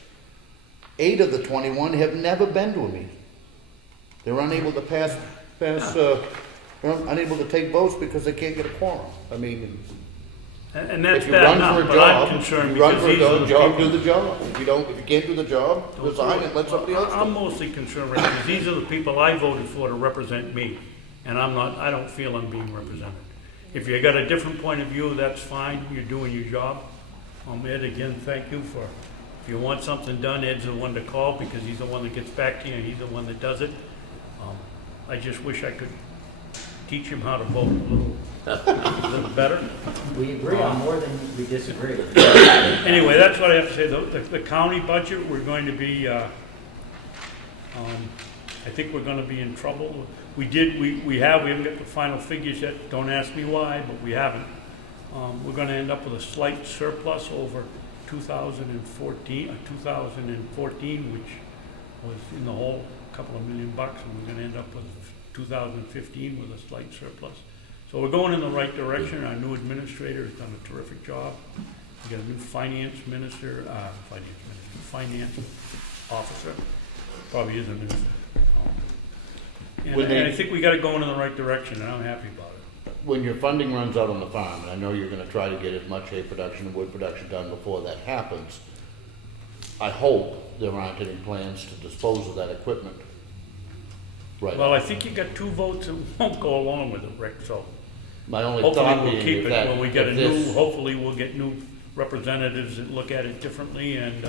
8 of the 21 have never been to a meeting. They're unable to they're unable to take votes because they can't get a quorum. I mean, And that's if you bad run enough, for a but I'm job, concerned you run because for these are a the job, people. do the job. If you can't do the job, resign and let somebody else do it. I'm mostly concerned, Rick, because these are the people I voted for to represent me, and I don't feel I'm being represented. If you got a different point of view, that's fine, you're doing your job. Ed, again, thank you for, if you want something done, Ed's the one to call, because he's the one that gets back to you, and he's the one that does it. I just wish I could teach him how to vote a little better. We agree on more than we disagree. Anyway, that's what I have to say. The county budget, we're going to be, I think we're gonna be in trouble. We haven't got the final figures yet. Don't ask me why, but we haven't. We're gonna end up with a slight surplus over 2014, which was in the hole, a couple of $1 million, and we're gonna end up with 2015 with a slight surplus. So we're going in the right direction. Our new administrator has done a terrific job. We got a new finance officer, probably is a minister. And I think we got it going in the right direction, and I'm happy about it. When your funding runs out on the farm, and I know you're gonna try to get as much hay production and wood production done before that happens, I hope there aren't any plans to dispose of that equipment. Right. Well, I think you got 2 votes that won't go along with it, Rick, so My only hopefully thought we'll being keep if it that, when we get if this, hopefully we'll get new representatives that look at it differently, and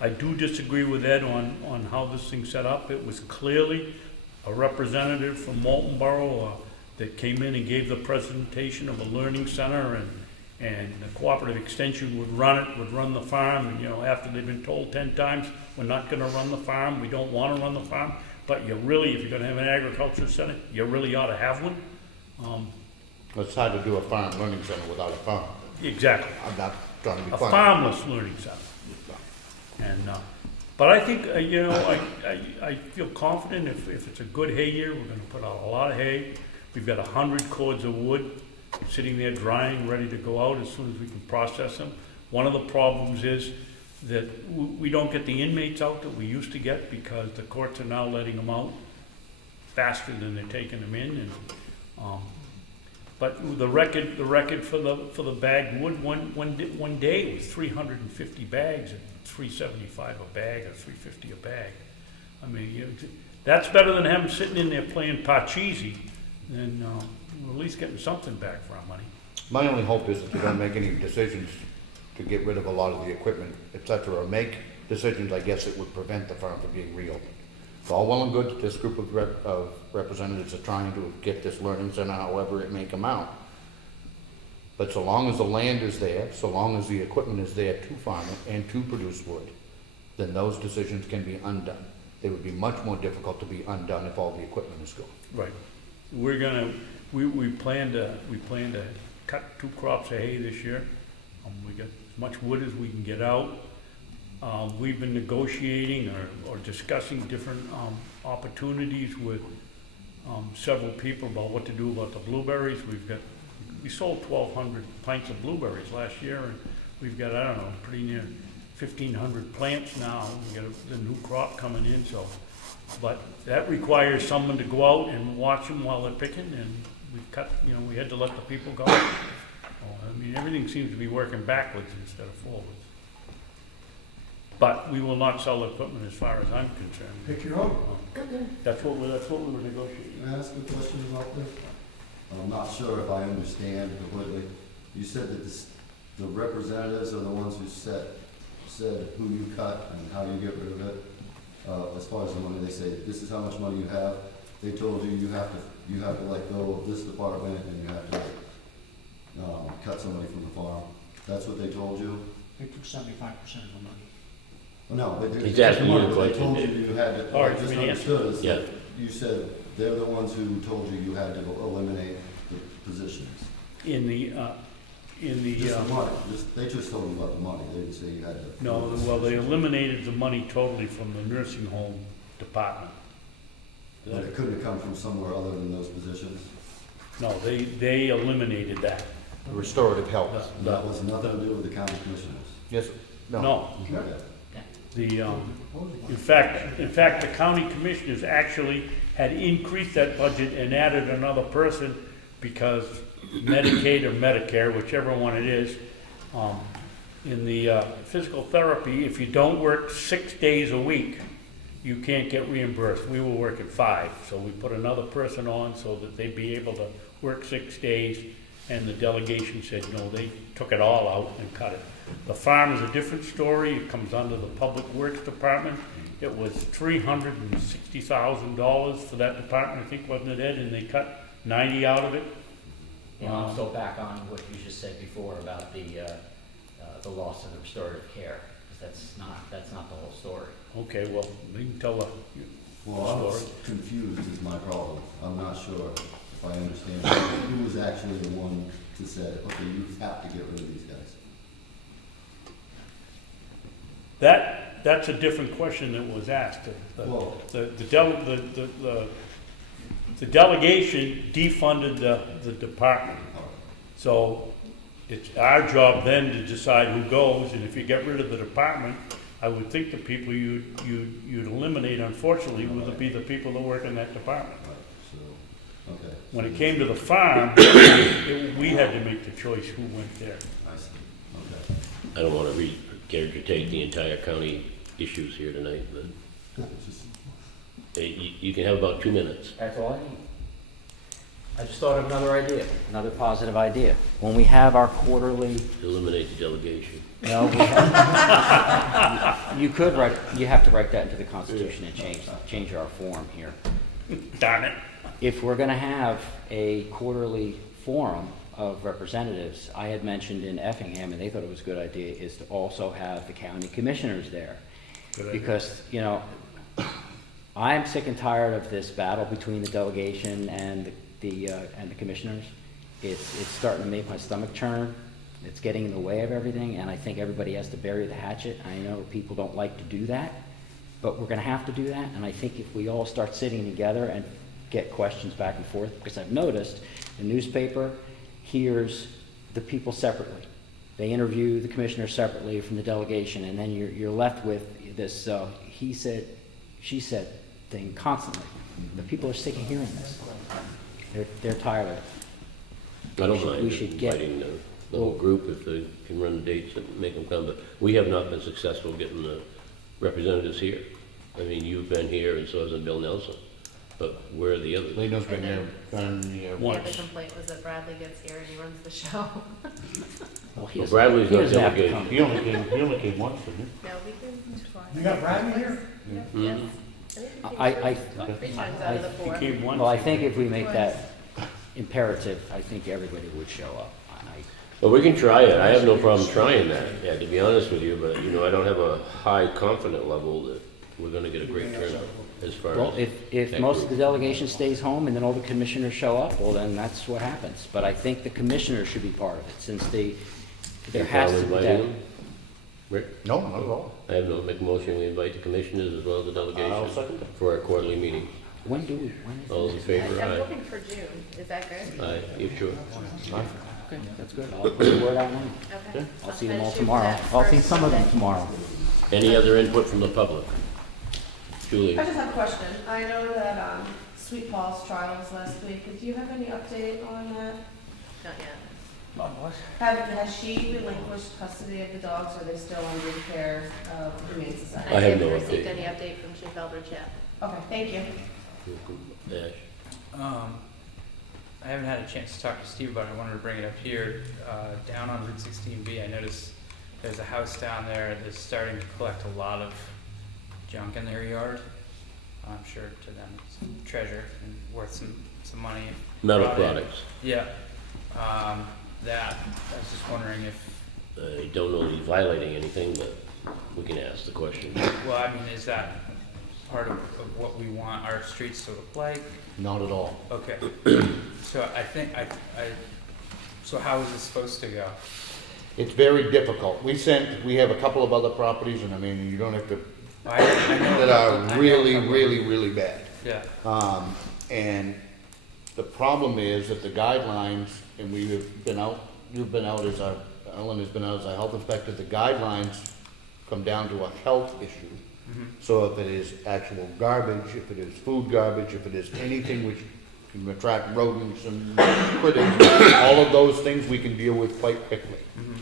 I do disagree with Ed on how this thing's set up. It was clearly a representative from Molten Borough that came in and gave the presentation of a learning center, and the cooperative extension would run the farm, and, you know, after they've been told 10 times, we're not gonna run the farm, we don't wanna run the farm, but you really, if you're gonna have an agriculture center, you really ought to have one. It's hard to do a farm learning center without a farm. Exactly. I'm not trying to be A funny. farmless learning center. And, but I think, you know, I feel confident if it's a good hay year, we're gonna put out a lot of hay. We've got 100 cords of wood sitting there drying, ready to go out as soon as we can process them. One of the problems is that we don't get the inmates out that we used to get because the courts are now letting them out faster than they're taking them in. And, but the record for the bagged wood, one day was 350 bags at $3.75 a bag or $3.50 a bag. I mean, that's better than having sitting in there playing Parcheesi, and we're at least getting something back for our money. My only hope is that you don't make any decisions to get rid of a lot of the equipment, et cetera, or make decisions, I guess, that would prevent the farm from being reopened. It's all well and good that this group of representatives are trying to get this learning center, however it may come out. But so long as the land is there, so long as the equipment is there to farm it and to produce wood, then those decisions can be undone. They would be much more difficult to be undone if all the equipment is gone. Right. We plan to cut 2 crops of hay this year. We got as much wood as we can get out. We've been negotiating or discussing different opportunities with several people about what to do about the blueberries. We sold 1,200 pints of blueberries last year, and we've got, I don't know, pretty near 1,500 plants now. We got the new crop coming in, so. But that requires someone to go out and watch them while they're picking, and we had to let the people go. I mean, everything seems to be working backwards instead of forwards. But we will not sell equipment as far as I'm concerned. Pick your own. That's what we were negotiating. Can I ask a question about this? I'm not sure if I understand completely. You said that the representatives are the ones who said who you cut and how you get rid of it. As far as the money, they say, this is how much money you have. They told you you have to let go of this department and you have to cut somebody from the farm. That's what they told you? They took 75% of the money. Well, no, they didn't. He's asking you a They question. told you you had to, All I right, just give me the understood is Yeah. that you said they're the ones who told you you had to eliminate the positions. In the Just the money, they just told you about the money, they didn't say you had to. no, well, they eliminated the money totally from the nursing home department. But it couldn't have come from somewhere other than those positions? No, they eliminated that. Restorative health. That was nothing to do with the county commissioners? Yes, no. No, Okay. in fact, the county commissioners actually had increased that budget and added another person because Medicaid or Medicare, whichever one it is, in the physical therapy, if you don't work 6 days a week, you can't get reimbursed. We were working 5, so we put another person on so that they'd be able to work 6 days, and the delegation said, no, they took it all out and cut it. The farm is a different story. It comes under the Public Works Department. It was $360,000 for that department, I think, wasn't it, Ed? And they cut 90 out of it. You know, I'm still back on what you just said before about the loss of the restorative care, because that's not the whole story. Okay, well, we can tell the Well, I was story. confused is my problem. I'm not sure if I understand who was actually the one to say, okay, you have to get rid of these guys. That's a different question that was asked. Well- The delegation defunded the department. So it's our job then to decide who goes, and if you get rid of the department, I would think the people you'd eliminate, unfortunately, would be the people that work in that department. Right, so, okay. When it came to the farm, we had to make the choice who went there. I see, okay. I don't want to regurgitate the entire county issues here tonight, but Just- you can have about 2 minutes. That's all I need. I just thought of another idea, another positive idea. When we have our quarterly, Eliminate the delegation. no, we have, you could write, you have to write that into the Constitution and change our form here. Darn it. If we're gonna have a quarterly forum of representatives, I had mentioned in Effingham, and they thought it was a good idea, is to also have the county commissioners there. Good idea. Because, you know, I'm sick and tired of this battle between the delegation and the commissioners. It's starting to make my stomach churn. It's getting in the way of everything, and I think everybody has to bury the hatchet. I know people don't like to do that, but we're gonna have to do that, and I think if we all start sitting together and get questions back and forth, because I've noticed the newspaper hears the people separately. They interview the commissioners separately from the delegation, and then you're left with this he said, she said thing constantly. The people are sick of hearing this. They're tired of it. I don't mind We should get- inviting the whole group if they can run dates and make them come, but we have not been successful getting the representatives here. I mean, you've been here and so has Bill Nelson, but where are the others? Leno's been there, done the, Yeah, the Once. complaint was that Bradley gets here and he runs the show. Well, he Well, doesn't- Bradley's he not doesn't have to delegated. come. he only came once, didn't he? No, we can, You got Bradley here? yes. Mhm. I 3 times out of the 4. He came once. Well, I think if we make that imperative, I think everybody would show up. Well, we can try it. I have no problem trying that, yeah, to be honest with you, but, you know, I don't have a high confident level that we're gonna get a great turnout as far Well, as. if that most of the group. delegation stays home and then all the commissioners show up, well, then that's what happens. But I think the commissioners should be part of it, since there You has fine to be inviting that. them? Rick, No, not at all. I have no, make a motion, we invite the commissioners as well as the I'll delegation second that. for our quarterly meeting. When is All those in favor, I'm aye. hoping for June. Is that good? Aye, you sure? Okay, that's good. I'll put the word out now. Okay. I'll see them try to all shoot for tomorrow. that I'll see first some of them Monday. tomorrow. Any other input from the public? Julie? I just have a question. I know that, Sweet Paul's trial was last week. Do you have any update on that? Not yet. Has she relinquished custody of the dogs, or are they still under the care of the Humane Society? I have no haven't received update. any update from Chief Eldridge yet. Okay, thank you. Ash? I haven't had a chance to talk to Steve about it. I wanted to bring it up here. Down on Route 16B, I noticed there's a house down there that's starting to collect a lot of junk in their yard. I'm sure to them it's treasure and worth some money. Metal Brought in. products. Yeah. I was just wondering if, I don't know that he's violating anything, but we can ask the question. well, I mean, is that part of what we want our streets to look like? Not at all. Okay. So I think so how is this supposed to go? It's very difficult. We have a couple of other properties, and I mean, you don't have to, I know that I are know really, a couple. really, really bad. Yeah. And the problem is that the guidelines, and we have been out, you've been out as Ellen has been out as a health inspector, the guidelines come down to a health issue. Mhm. So if it is actual garbage, if it is food garbage, if it is anything which can attract rodents and critters, all of those things we can deal with quite quickly. Mhm.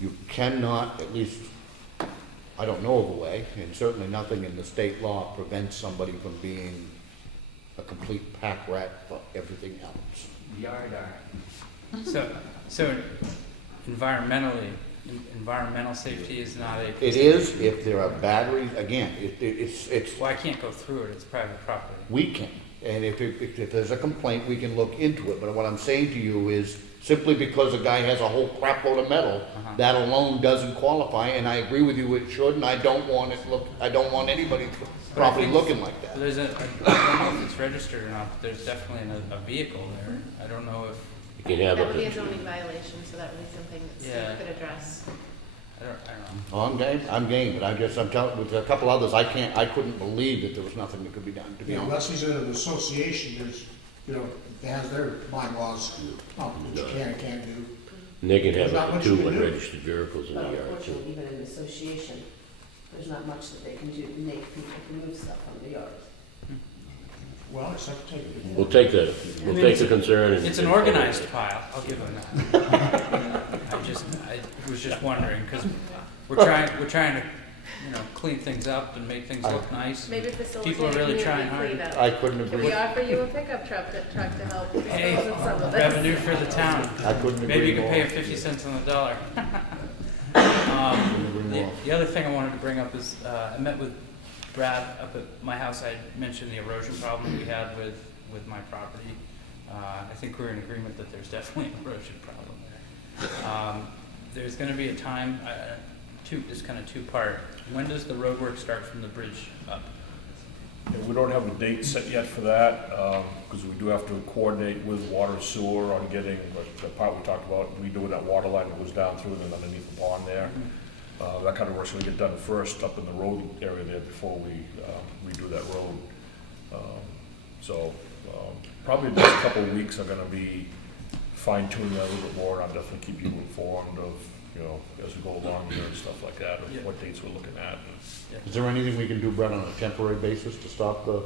You cannot, at least, I don't know of a way, and certainly nothing in the state law prevents somebody from being a complete pack rat for everything else. So environmental safety is not a. It is if there are batteries, again, it's, Well, I can't go through it. It's private property. we can. And if there's a complaint, we can look into it. But what I'm saying to you is, simply because a guy has a whole crap load of metal, that alone doesn't qualify, and I agree with you, it should, and I don't want anybody's property looking like that. There's I don't know if it's registered or not, but there's definitely a vehicle there. I don't know if, You can have That would be a it. zoning violation, so that would be something that Yeah. Steve could address. I don't know. Oh, I'm game, but I'm telling, with a couple others, I couldn't believe that there was nothing that could be done, to be You know, honest. unless he's in an association, there's, that has their bylaws, what you can and can't do. And they can There's have not up much to you two can do. unregistered vehicles in the But yard too. unfortunately, even in an association, there's not much that they can do to make people move stuff from the yard. Well, it's like take it. We'll take the concern and. It's an organized pile, I'll give them that. I was just wondering, because we're trying to clean things up and make things look nice. Maybe facilitate People are really community trying hard. cleanup. I couldn't Can agree. we offer you a pickup truck to help Hey, dispose of some of this? revenue for the town. I couldn't agree Maybe you could more. pay him 50 cents on the dollar. Couldn't agree more. The other thing I wanted to bring up is, I met with Brad up at my house. I mentioned the erosion problem we had with my property. I think we're in agreement that there's definitely an erosion problem there. There's gonna be a time, it's kind of two-part. When does the road work start from the bridge up? Yeah, we don't have a date set yet for that, because we do have to coordinate with water and sewer on getting, the part we talked about, redoing that water line that goes down through and then underneath the pond there. That kind of work's gonna get done first up in the road area there before we redo that road. Probably the next couple of weeks are gonna be fine-tuning that a little bit more, and I'll definitely keep you informed of, as we go along here and stuff like that, of Yeah. what dates we're looking at. Is there anything we can do, Brett, on a temporary basis to stop the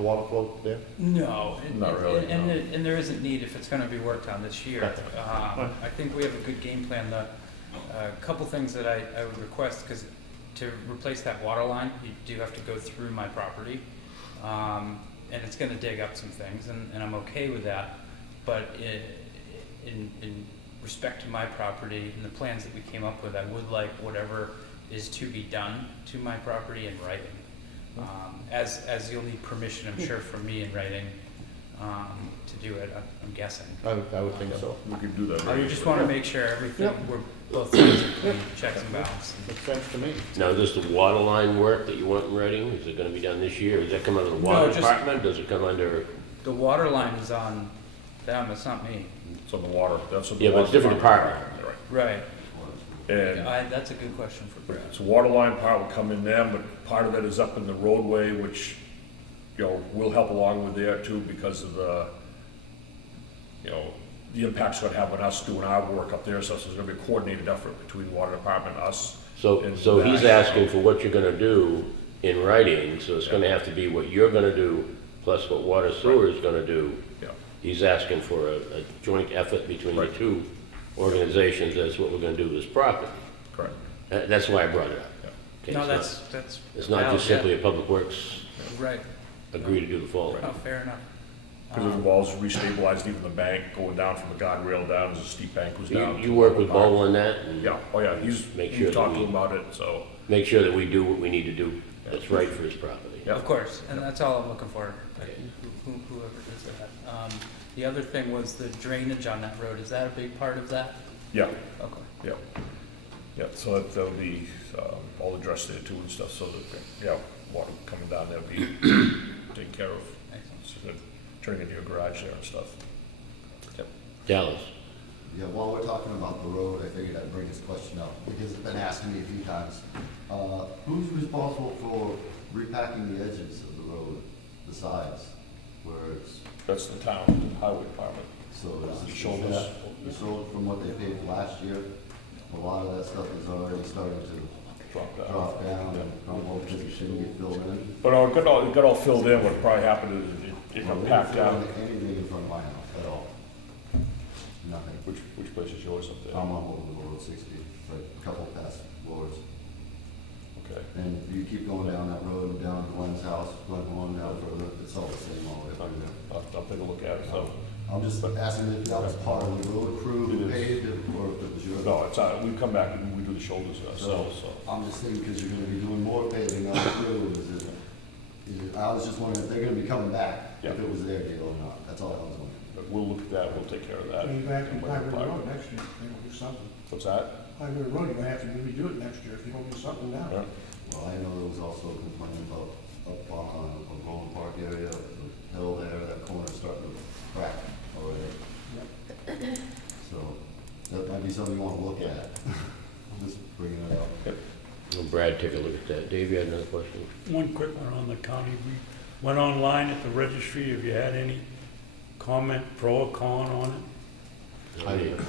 water flow there? No. Not really, no. And there isn't need if it's gonna be worked on this year. Okay. I think we have a good game plan. A couple things that I would request, because to replace that water line, you do have to go through my property. And it's gonna dig up some things, and I'm okay with that. But in respect to my property and the plans that we came up with, I would like whatever is to be done to my property in writing. As you'll need permission, I'm sure, from me in writing, to do it, I'm guessing. I would think so. We could do that. I just wanna make sure everything, Yep. we're both sides are clean, checks and balances. Makes sense to me. Now, does the water line work that you want in Reading, is it gonna be done this year? Does that come under the water just- department? Does it come under, The water line is on them, it's not me. It's on the water, that's what the yeah, but water it's different department. Right. And That's a good question for Brad. it's a water line part will come in there, but part of it is up in the roadway, which, we'll help along with there too because of the impact's gonna have on us doing our work up there, so there's gonna be a coordinated effort between the water department, us. So And he's that- asking for what you're gonna do in writing, so it's gonna have to be what you're gonna do plus what water sewer is gonna do. Yeah. He's asking for a joint effort between the Right. two organizations as what we're gonna do with this property. Correct. That's why I brought it up. Yeah. Okay, No, it's that's. It's not valid, just simply a public works Right. agree to do the following. Oh, fair enough. Because it involves restabilizing even the bank, going down from the guardrail down, there's a steep bank goes down. You work with Bo on that? And Yeah, oh yeah, Make sure he's that talked to we- him about it, so, make sure that we do what we need to do that's right for his property. Yeah. Of course, and that's all I'm looking for, whoever does that. The other thing was the drainage on that road, is that a big part of that? yeah, Okay. yeah. Yeah, so that'll be all addressed there too and stuff, so that, water coming down there'll be taken care of. Excellent. So that turning into your garage there and stuff. Dallas? Yeah, while we're talking about the road, I figured I'd bring this question up, because it's been asked me a few times. Who's responsible for repacking the edges of the road, the sides, where it's, That's the town, the highway department. so The it's shoulders. so from what they paid last year, a lot of that stuff is already starting to drop down and crumble because it shouldn't get filled in. But it got all filled in, what probably happened is it got packed down. Anything in front of my house at all. Nothing. Which place is yours up there? I'm on over the road 60, like a couple past Lords. Okay. And you keep going down that road and down to Glenn's house, Glenn going down further, it's all the same all the way through there. I'll take a look at it, so. I'm just asking if that was part of the road crew who It is. paved it, or if it was your. No, we come back and we do the shoulders ourselves, so. I'm just thinking, because you're gonna be doing more paving on through, I was just wondering if they're gonna be coming back, if Yeah. it was their deal or not, that's all I was wondering. But we'll look at that, we'll take care of that. So you're gonna have to And Pine we'll River apply. Road next year, they will do something. What's that? Pine River Road, you're gonna have to redo it next year if you don't do something now. Yeah. Well, I know there was also a complaint about up on Roland Park area, the hill there, that corner's starting to crack already. So, that might be something you wanna look at, I'm just bringing it up. Well, Brad, take a look at that. Dave, you had another question? One quick one on the county. We went online at the registry. Have you had any comment, pro or con on it? I did.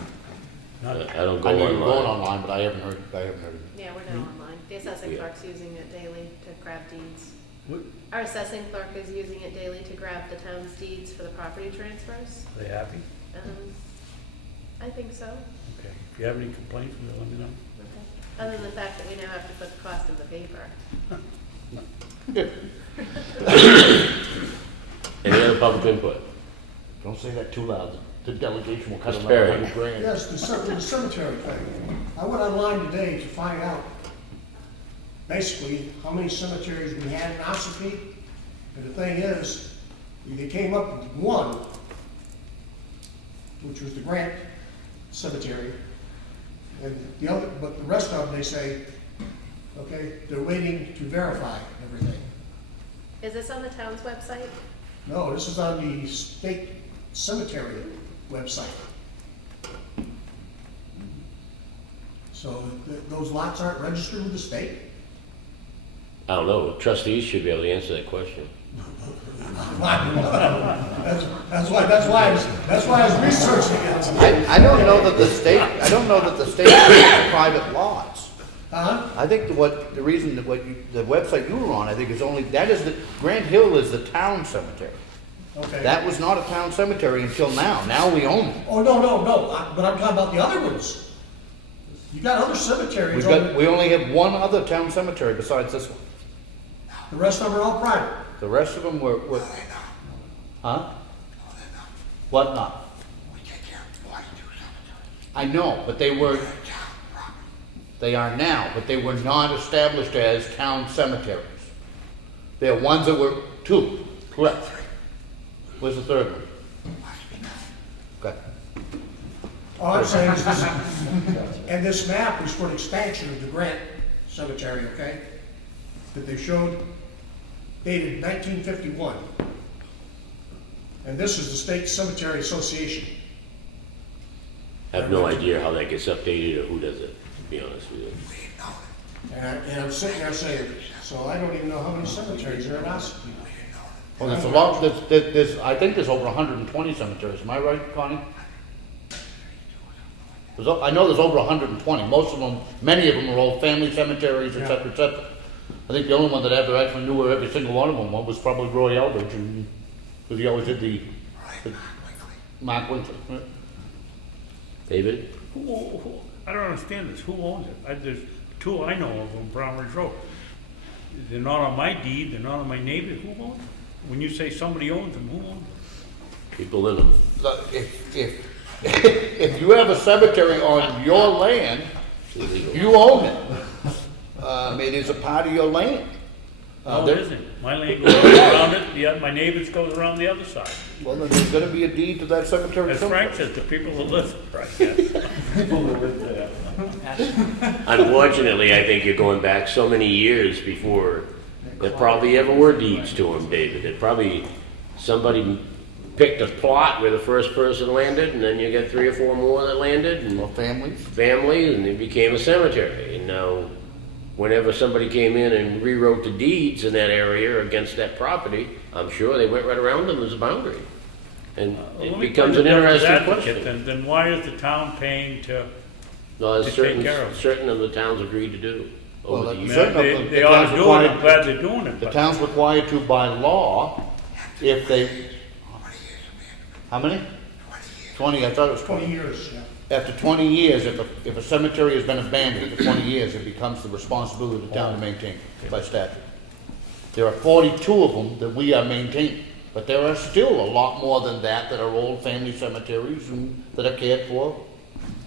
Not, I don't go I know you're going online. online, but I haven't heard it. Yeah, we're now online. The assessing Yeah. clerk's using it daily to grab deeds. what, Our assessing clerk is using it daily to grab the town's deeds for the property transfers. are they happy? I think so. Okay. If you have any complaints, let me know. Okay. Other than the fact that we now have to put the cost of the paper. Any other public input? Don't say that too loud. The delegation will cut Mr. another Perry. 100 grand. Yes, the cemetery thing. I went online today to find out basically how many cemeteries we had in Ossipee. And the thing is, they came up with one, which was the Grant Cemetery. And the other, but the rest of them, they say, okay, they're waiting to verify everything. Is this on the town's website? No, this is on the state cemetery website. So those lots aren't registered with the state? I don't know, trustees should be able to answer that question. That's why I was researching it. I don't know that the state owns private lots. Huh? I think the reason that the website you were on, I think is only, Grant Hill is the town cemetery. Okay. That was not a town cemetery until now. Now we own it. Oh, no, but I'm talking about the other ones. You got other cemeteries. We only have one other town cemetery besides this one. The rest of them are all private. The rest of them were, huh? What not? I know, but they are now, but they were not established as town cemeteries. They are ones that were, two, correct. Where's the third one? Okay. All I'm saying is this, and this map is for an expansion of the Grant Cemetery, okay? That they showed dated 1951. And this is the State Cemetery Association. I have no idea how that gets updated or who does it, to be honest with you. And I'm sitting there saying, so I don't even know how many cemeteries are in Ossipee. Well, there's a lot, I think there's over 120 cemeteries. Am I right, Connie? I know there's over 120. Most of them, many of them are old family cemeteries, et cetera, et cetera. I think the only one that ever actually knew where every single one of them was probably Roy Eldridge, because he always did the Mark Winter. Right? David? I don't understand this, who owns it? There's two I know of on Brown Ridge Road. They're not on my deed, they're not on my neighbor, who owns them? When you say somebody owns them, who owns them? People in them. Look, if you have a cemetery on your land, you own it. It is a part of your land. No, it isn't. My land goes around it, my neighbor's goes around the other side. Well, then there's gonna be a deed to that cemetery As somewhere. Frank says, the people that live there, I guess. Unfortunately, I think you're going back so many years before there probably ever were deeds to them, David. It probably, somebody picked a plot where the first person landed, and then you get 3 or 4 more that landed, and Well, families. and it became a cemetery. And now, whenever somebody came in and rewrote the deeds in that area against that property, I'm sure they went right around them as a boundary. And it becomes an interesting question. Then why is the town paying to, No, to there's take care of it? certain of the towns agreed to do Well, over the years. certain of them- They ought to do it, I'm glad they're doing it, The but town's required to by law, if they, how many? 20, I thought it was 20 20. years, yeah. After 20 years, if a cemetery has been abandoned for 20 years, it becomes the responsibility of the town to maintain by statute. There are 42 of them that we are maintaining, but there are still a lot more than that are old family cemeteries and that are cared for.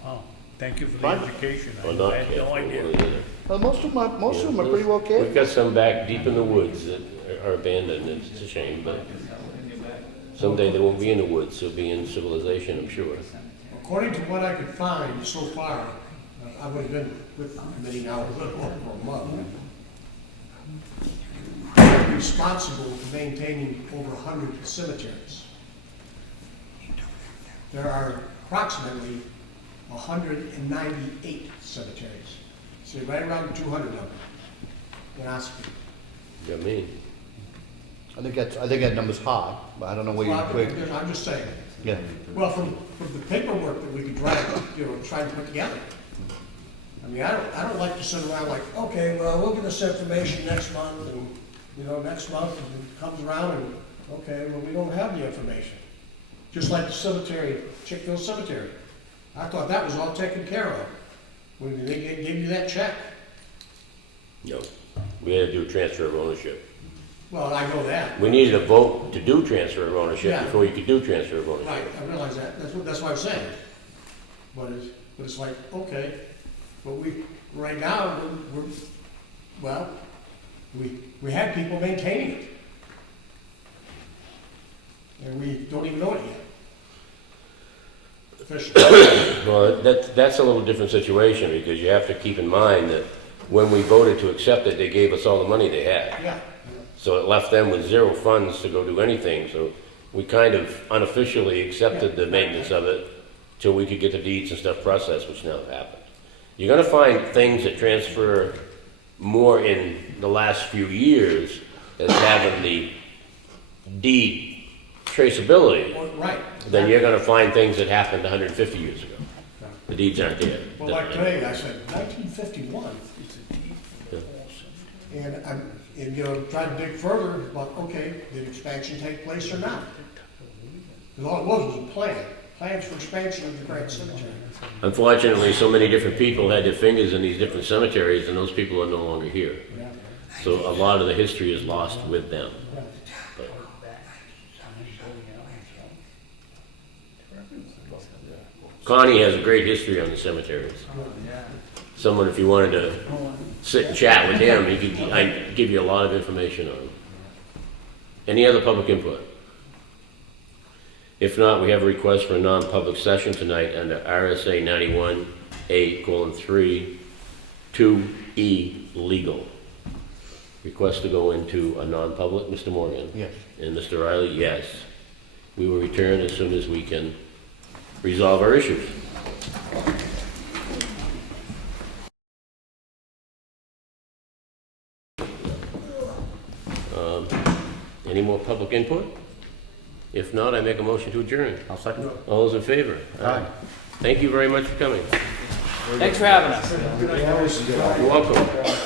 oh, thank you for the Fine. education. Or not I had no careful idea. either. Well, most of them are pretty well cared We've for. got some back deep in the woods that are abandoned, and it's a shame, but someday they won't be in the woods, they'll be in civilization, I'm sure. According to what I could find so far, I've only been with the committee now a little over a month. They're responsible for maintaining over 100 cemeteries. There are approximately 198 cemeteries. So right around 200 of them in Ossipee. You got me? I think that number's high, but I don't know where Well, you, I'm just saying. yeah. Well, from the paperwork that we could try to put together. I mean, I don't like to sit around like, okay, well, we'll get this information next month, and, next month, and it comes around, and, okay, well, we don't have the information. Just like the cemetery, Chickville Cemetery. I thought that was all taken care of. when they gave you that check. No, we had to do a transfer of ownership. Well, I know that. We needed a vote to do transfer of ownership Yeah. before you could do transfer of Right, ownership. I realize that, that's what I'm saying. But it's like, okay, but right now, well, we had people maintaining it. And we don't even know it yet. Officially. Well, that's a little different situation, because you have to keep in mind that when we voted to accept it, they gave us all the money they had. Yeah, So it left them with zero funds to go do anything, so we kind of unofficially accepted the maintenance of it till we could get the deeds and stuff processed, which now have happened. You're gonna find things that transfer more in the last few years as having the deed traceability, well, right. then you're gonna find things that happened 150 years ago. The deeds aren't there. Well, like today, I said 1951, and you know, try to dig further, but okay, did expansion take place or not? Because all it was a plans for expansion of the Grand Cemetery. Unfortunately, so many different people had their fingers in these different cemeteries, and those people are no longer here. So a lot of the history is lost with them. But Connie has a great history on the cemeteries. Someone, if you wanted to sit and chat with him, I'd give you a lot of information on them. Any other public input? If not, we have a request for a non-public session tonight under RSA 91A:3, 2E, legal. Request to go into a non-public, Mr. Morgan? Yes. And Mr. Riley, yes. We will return as soon as we can resolve our issues. Any more public input? If not, I make a motion to adjourn. I'll second it. All those in favor? Aye. Thank you very much for coming. Thanks for having us. You're welcome.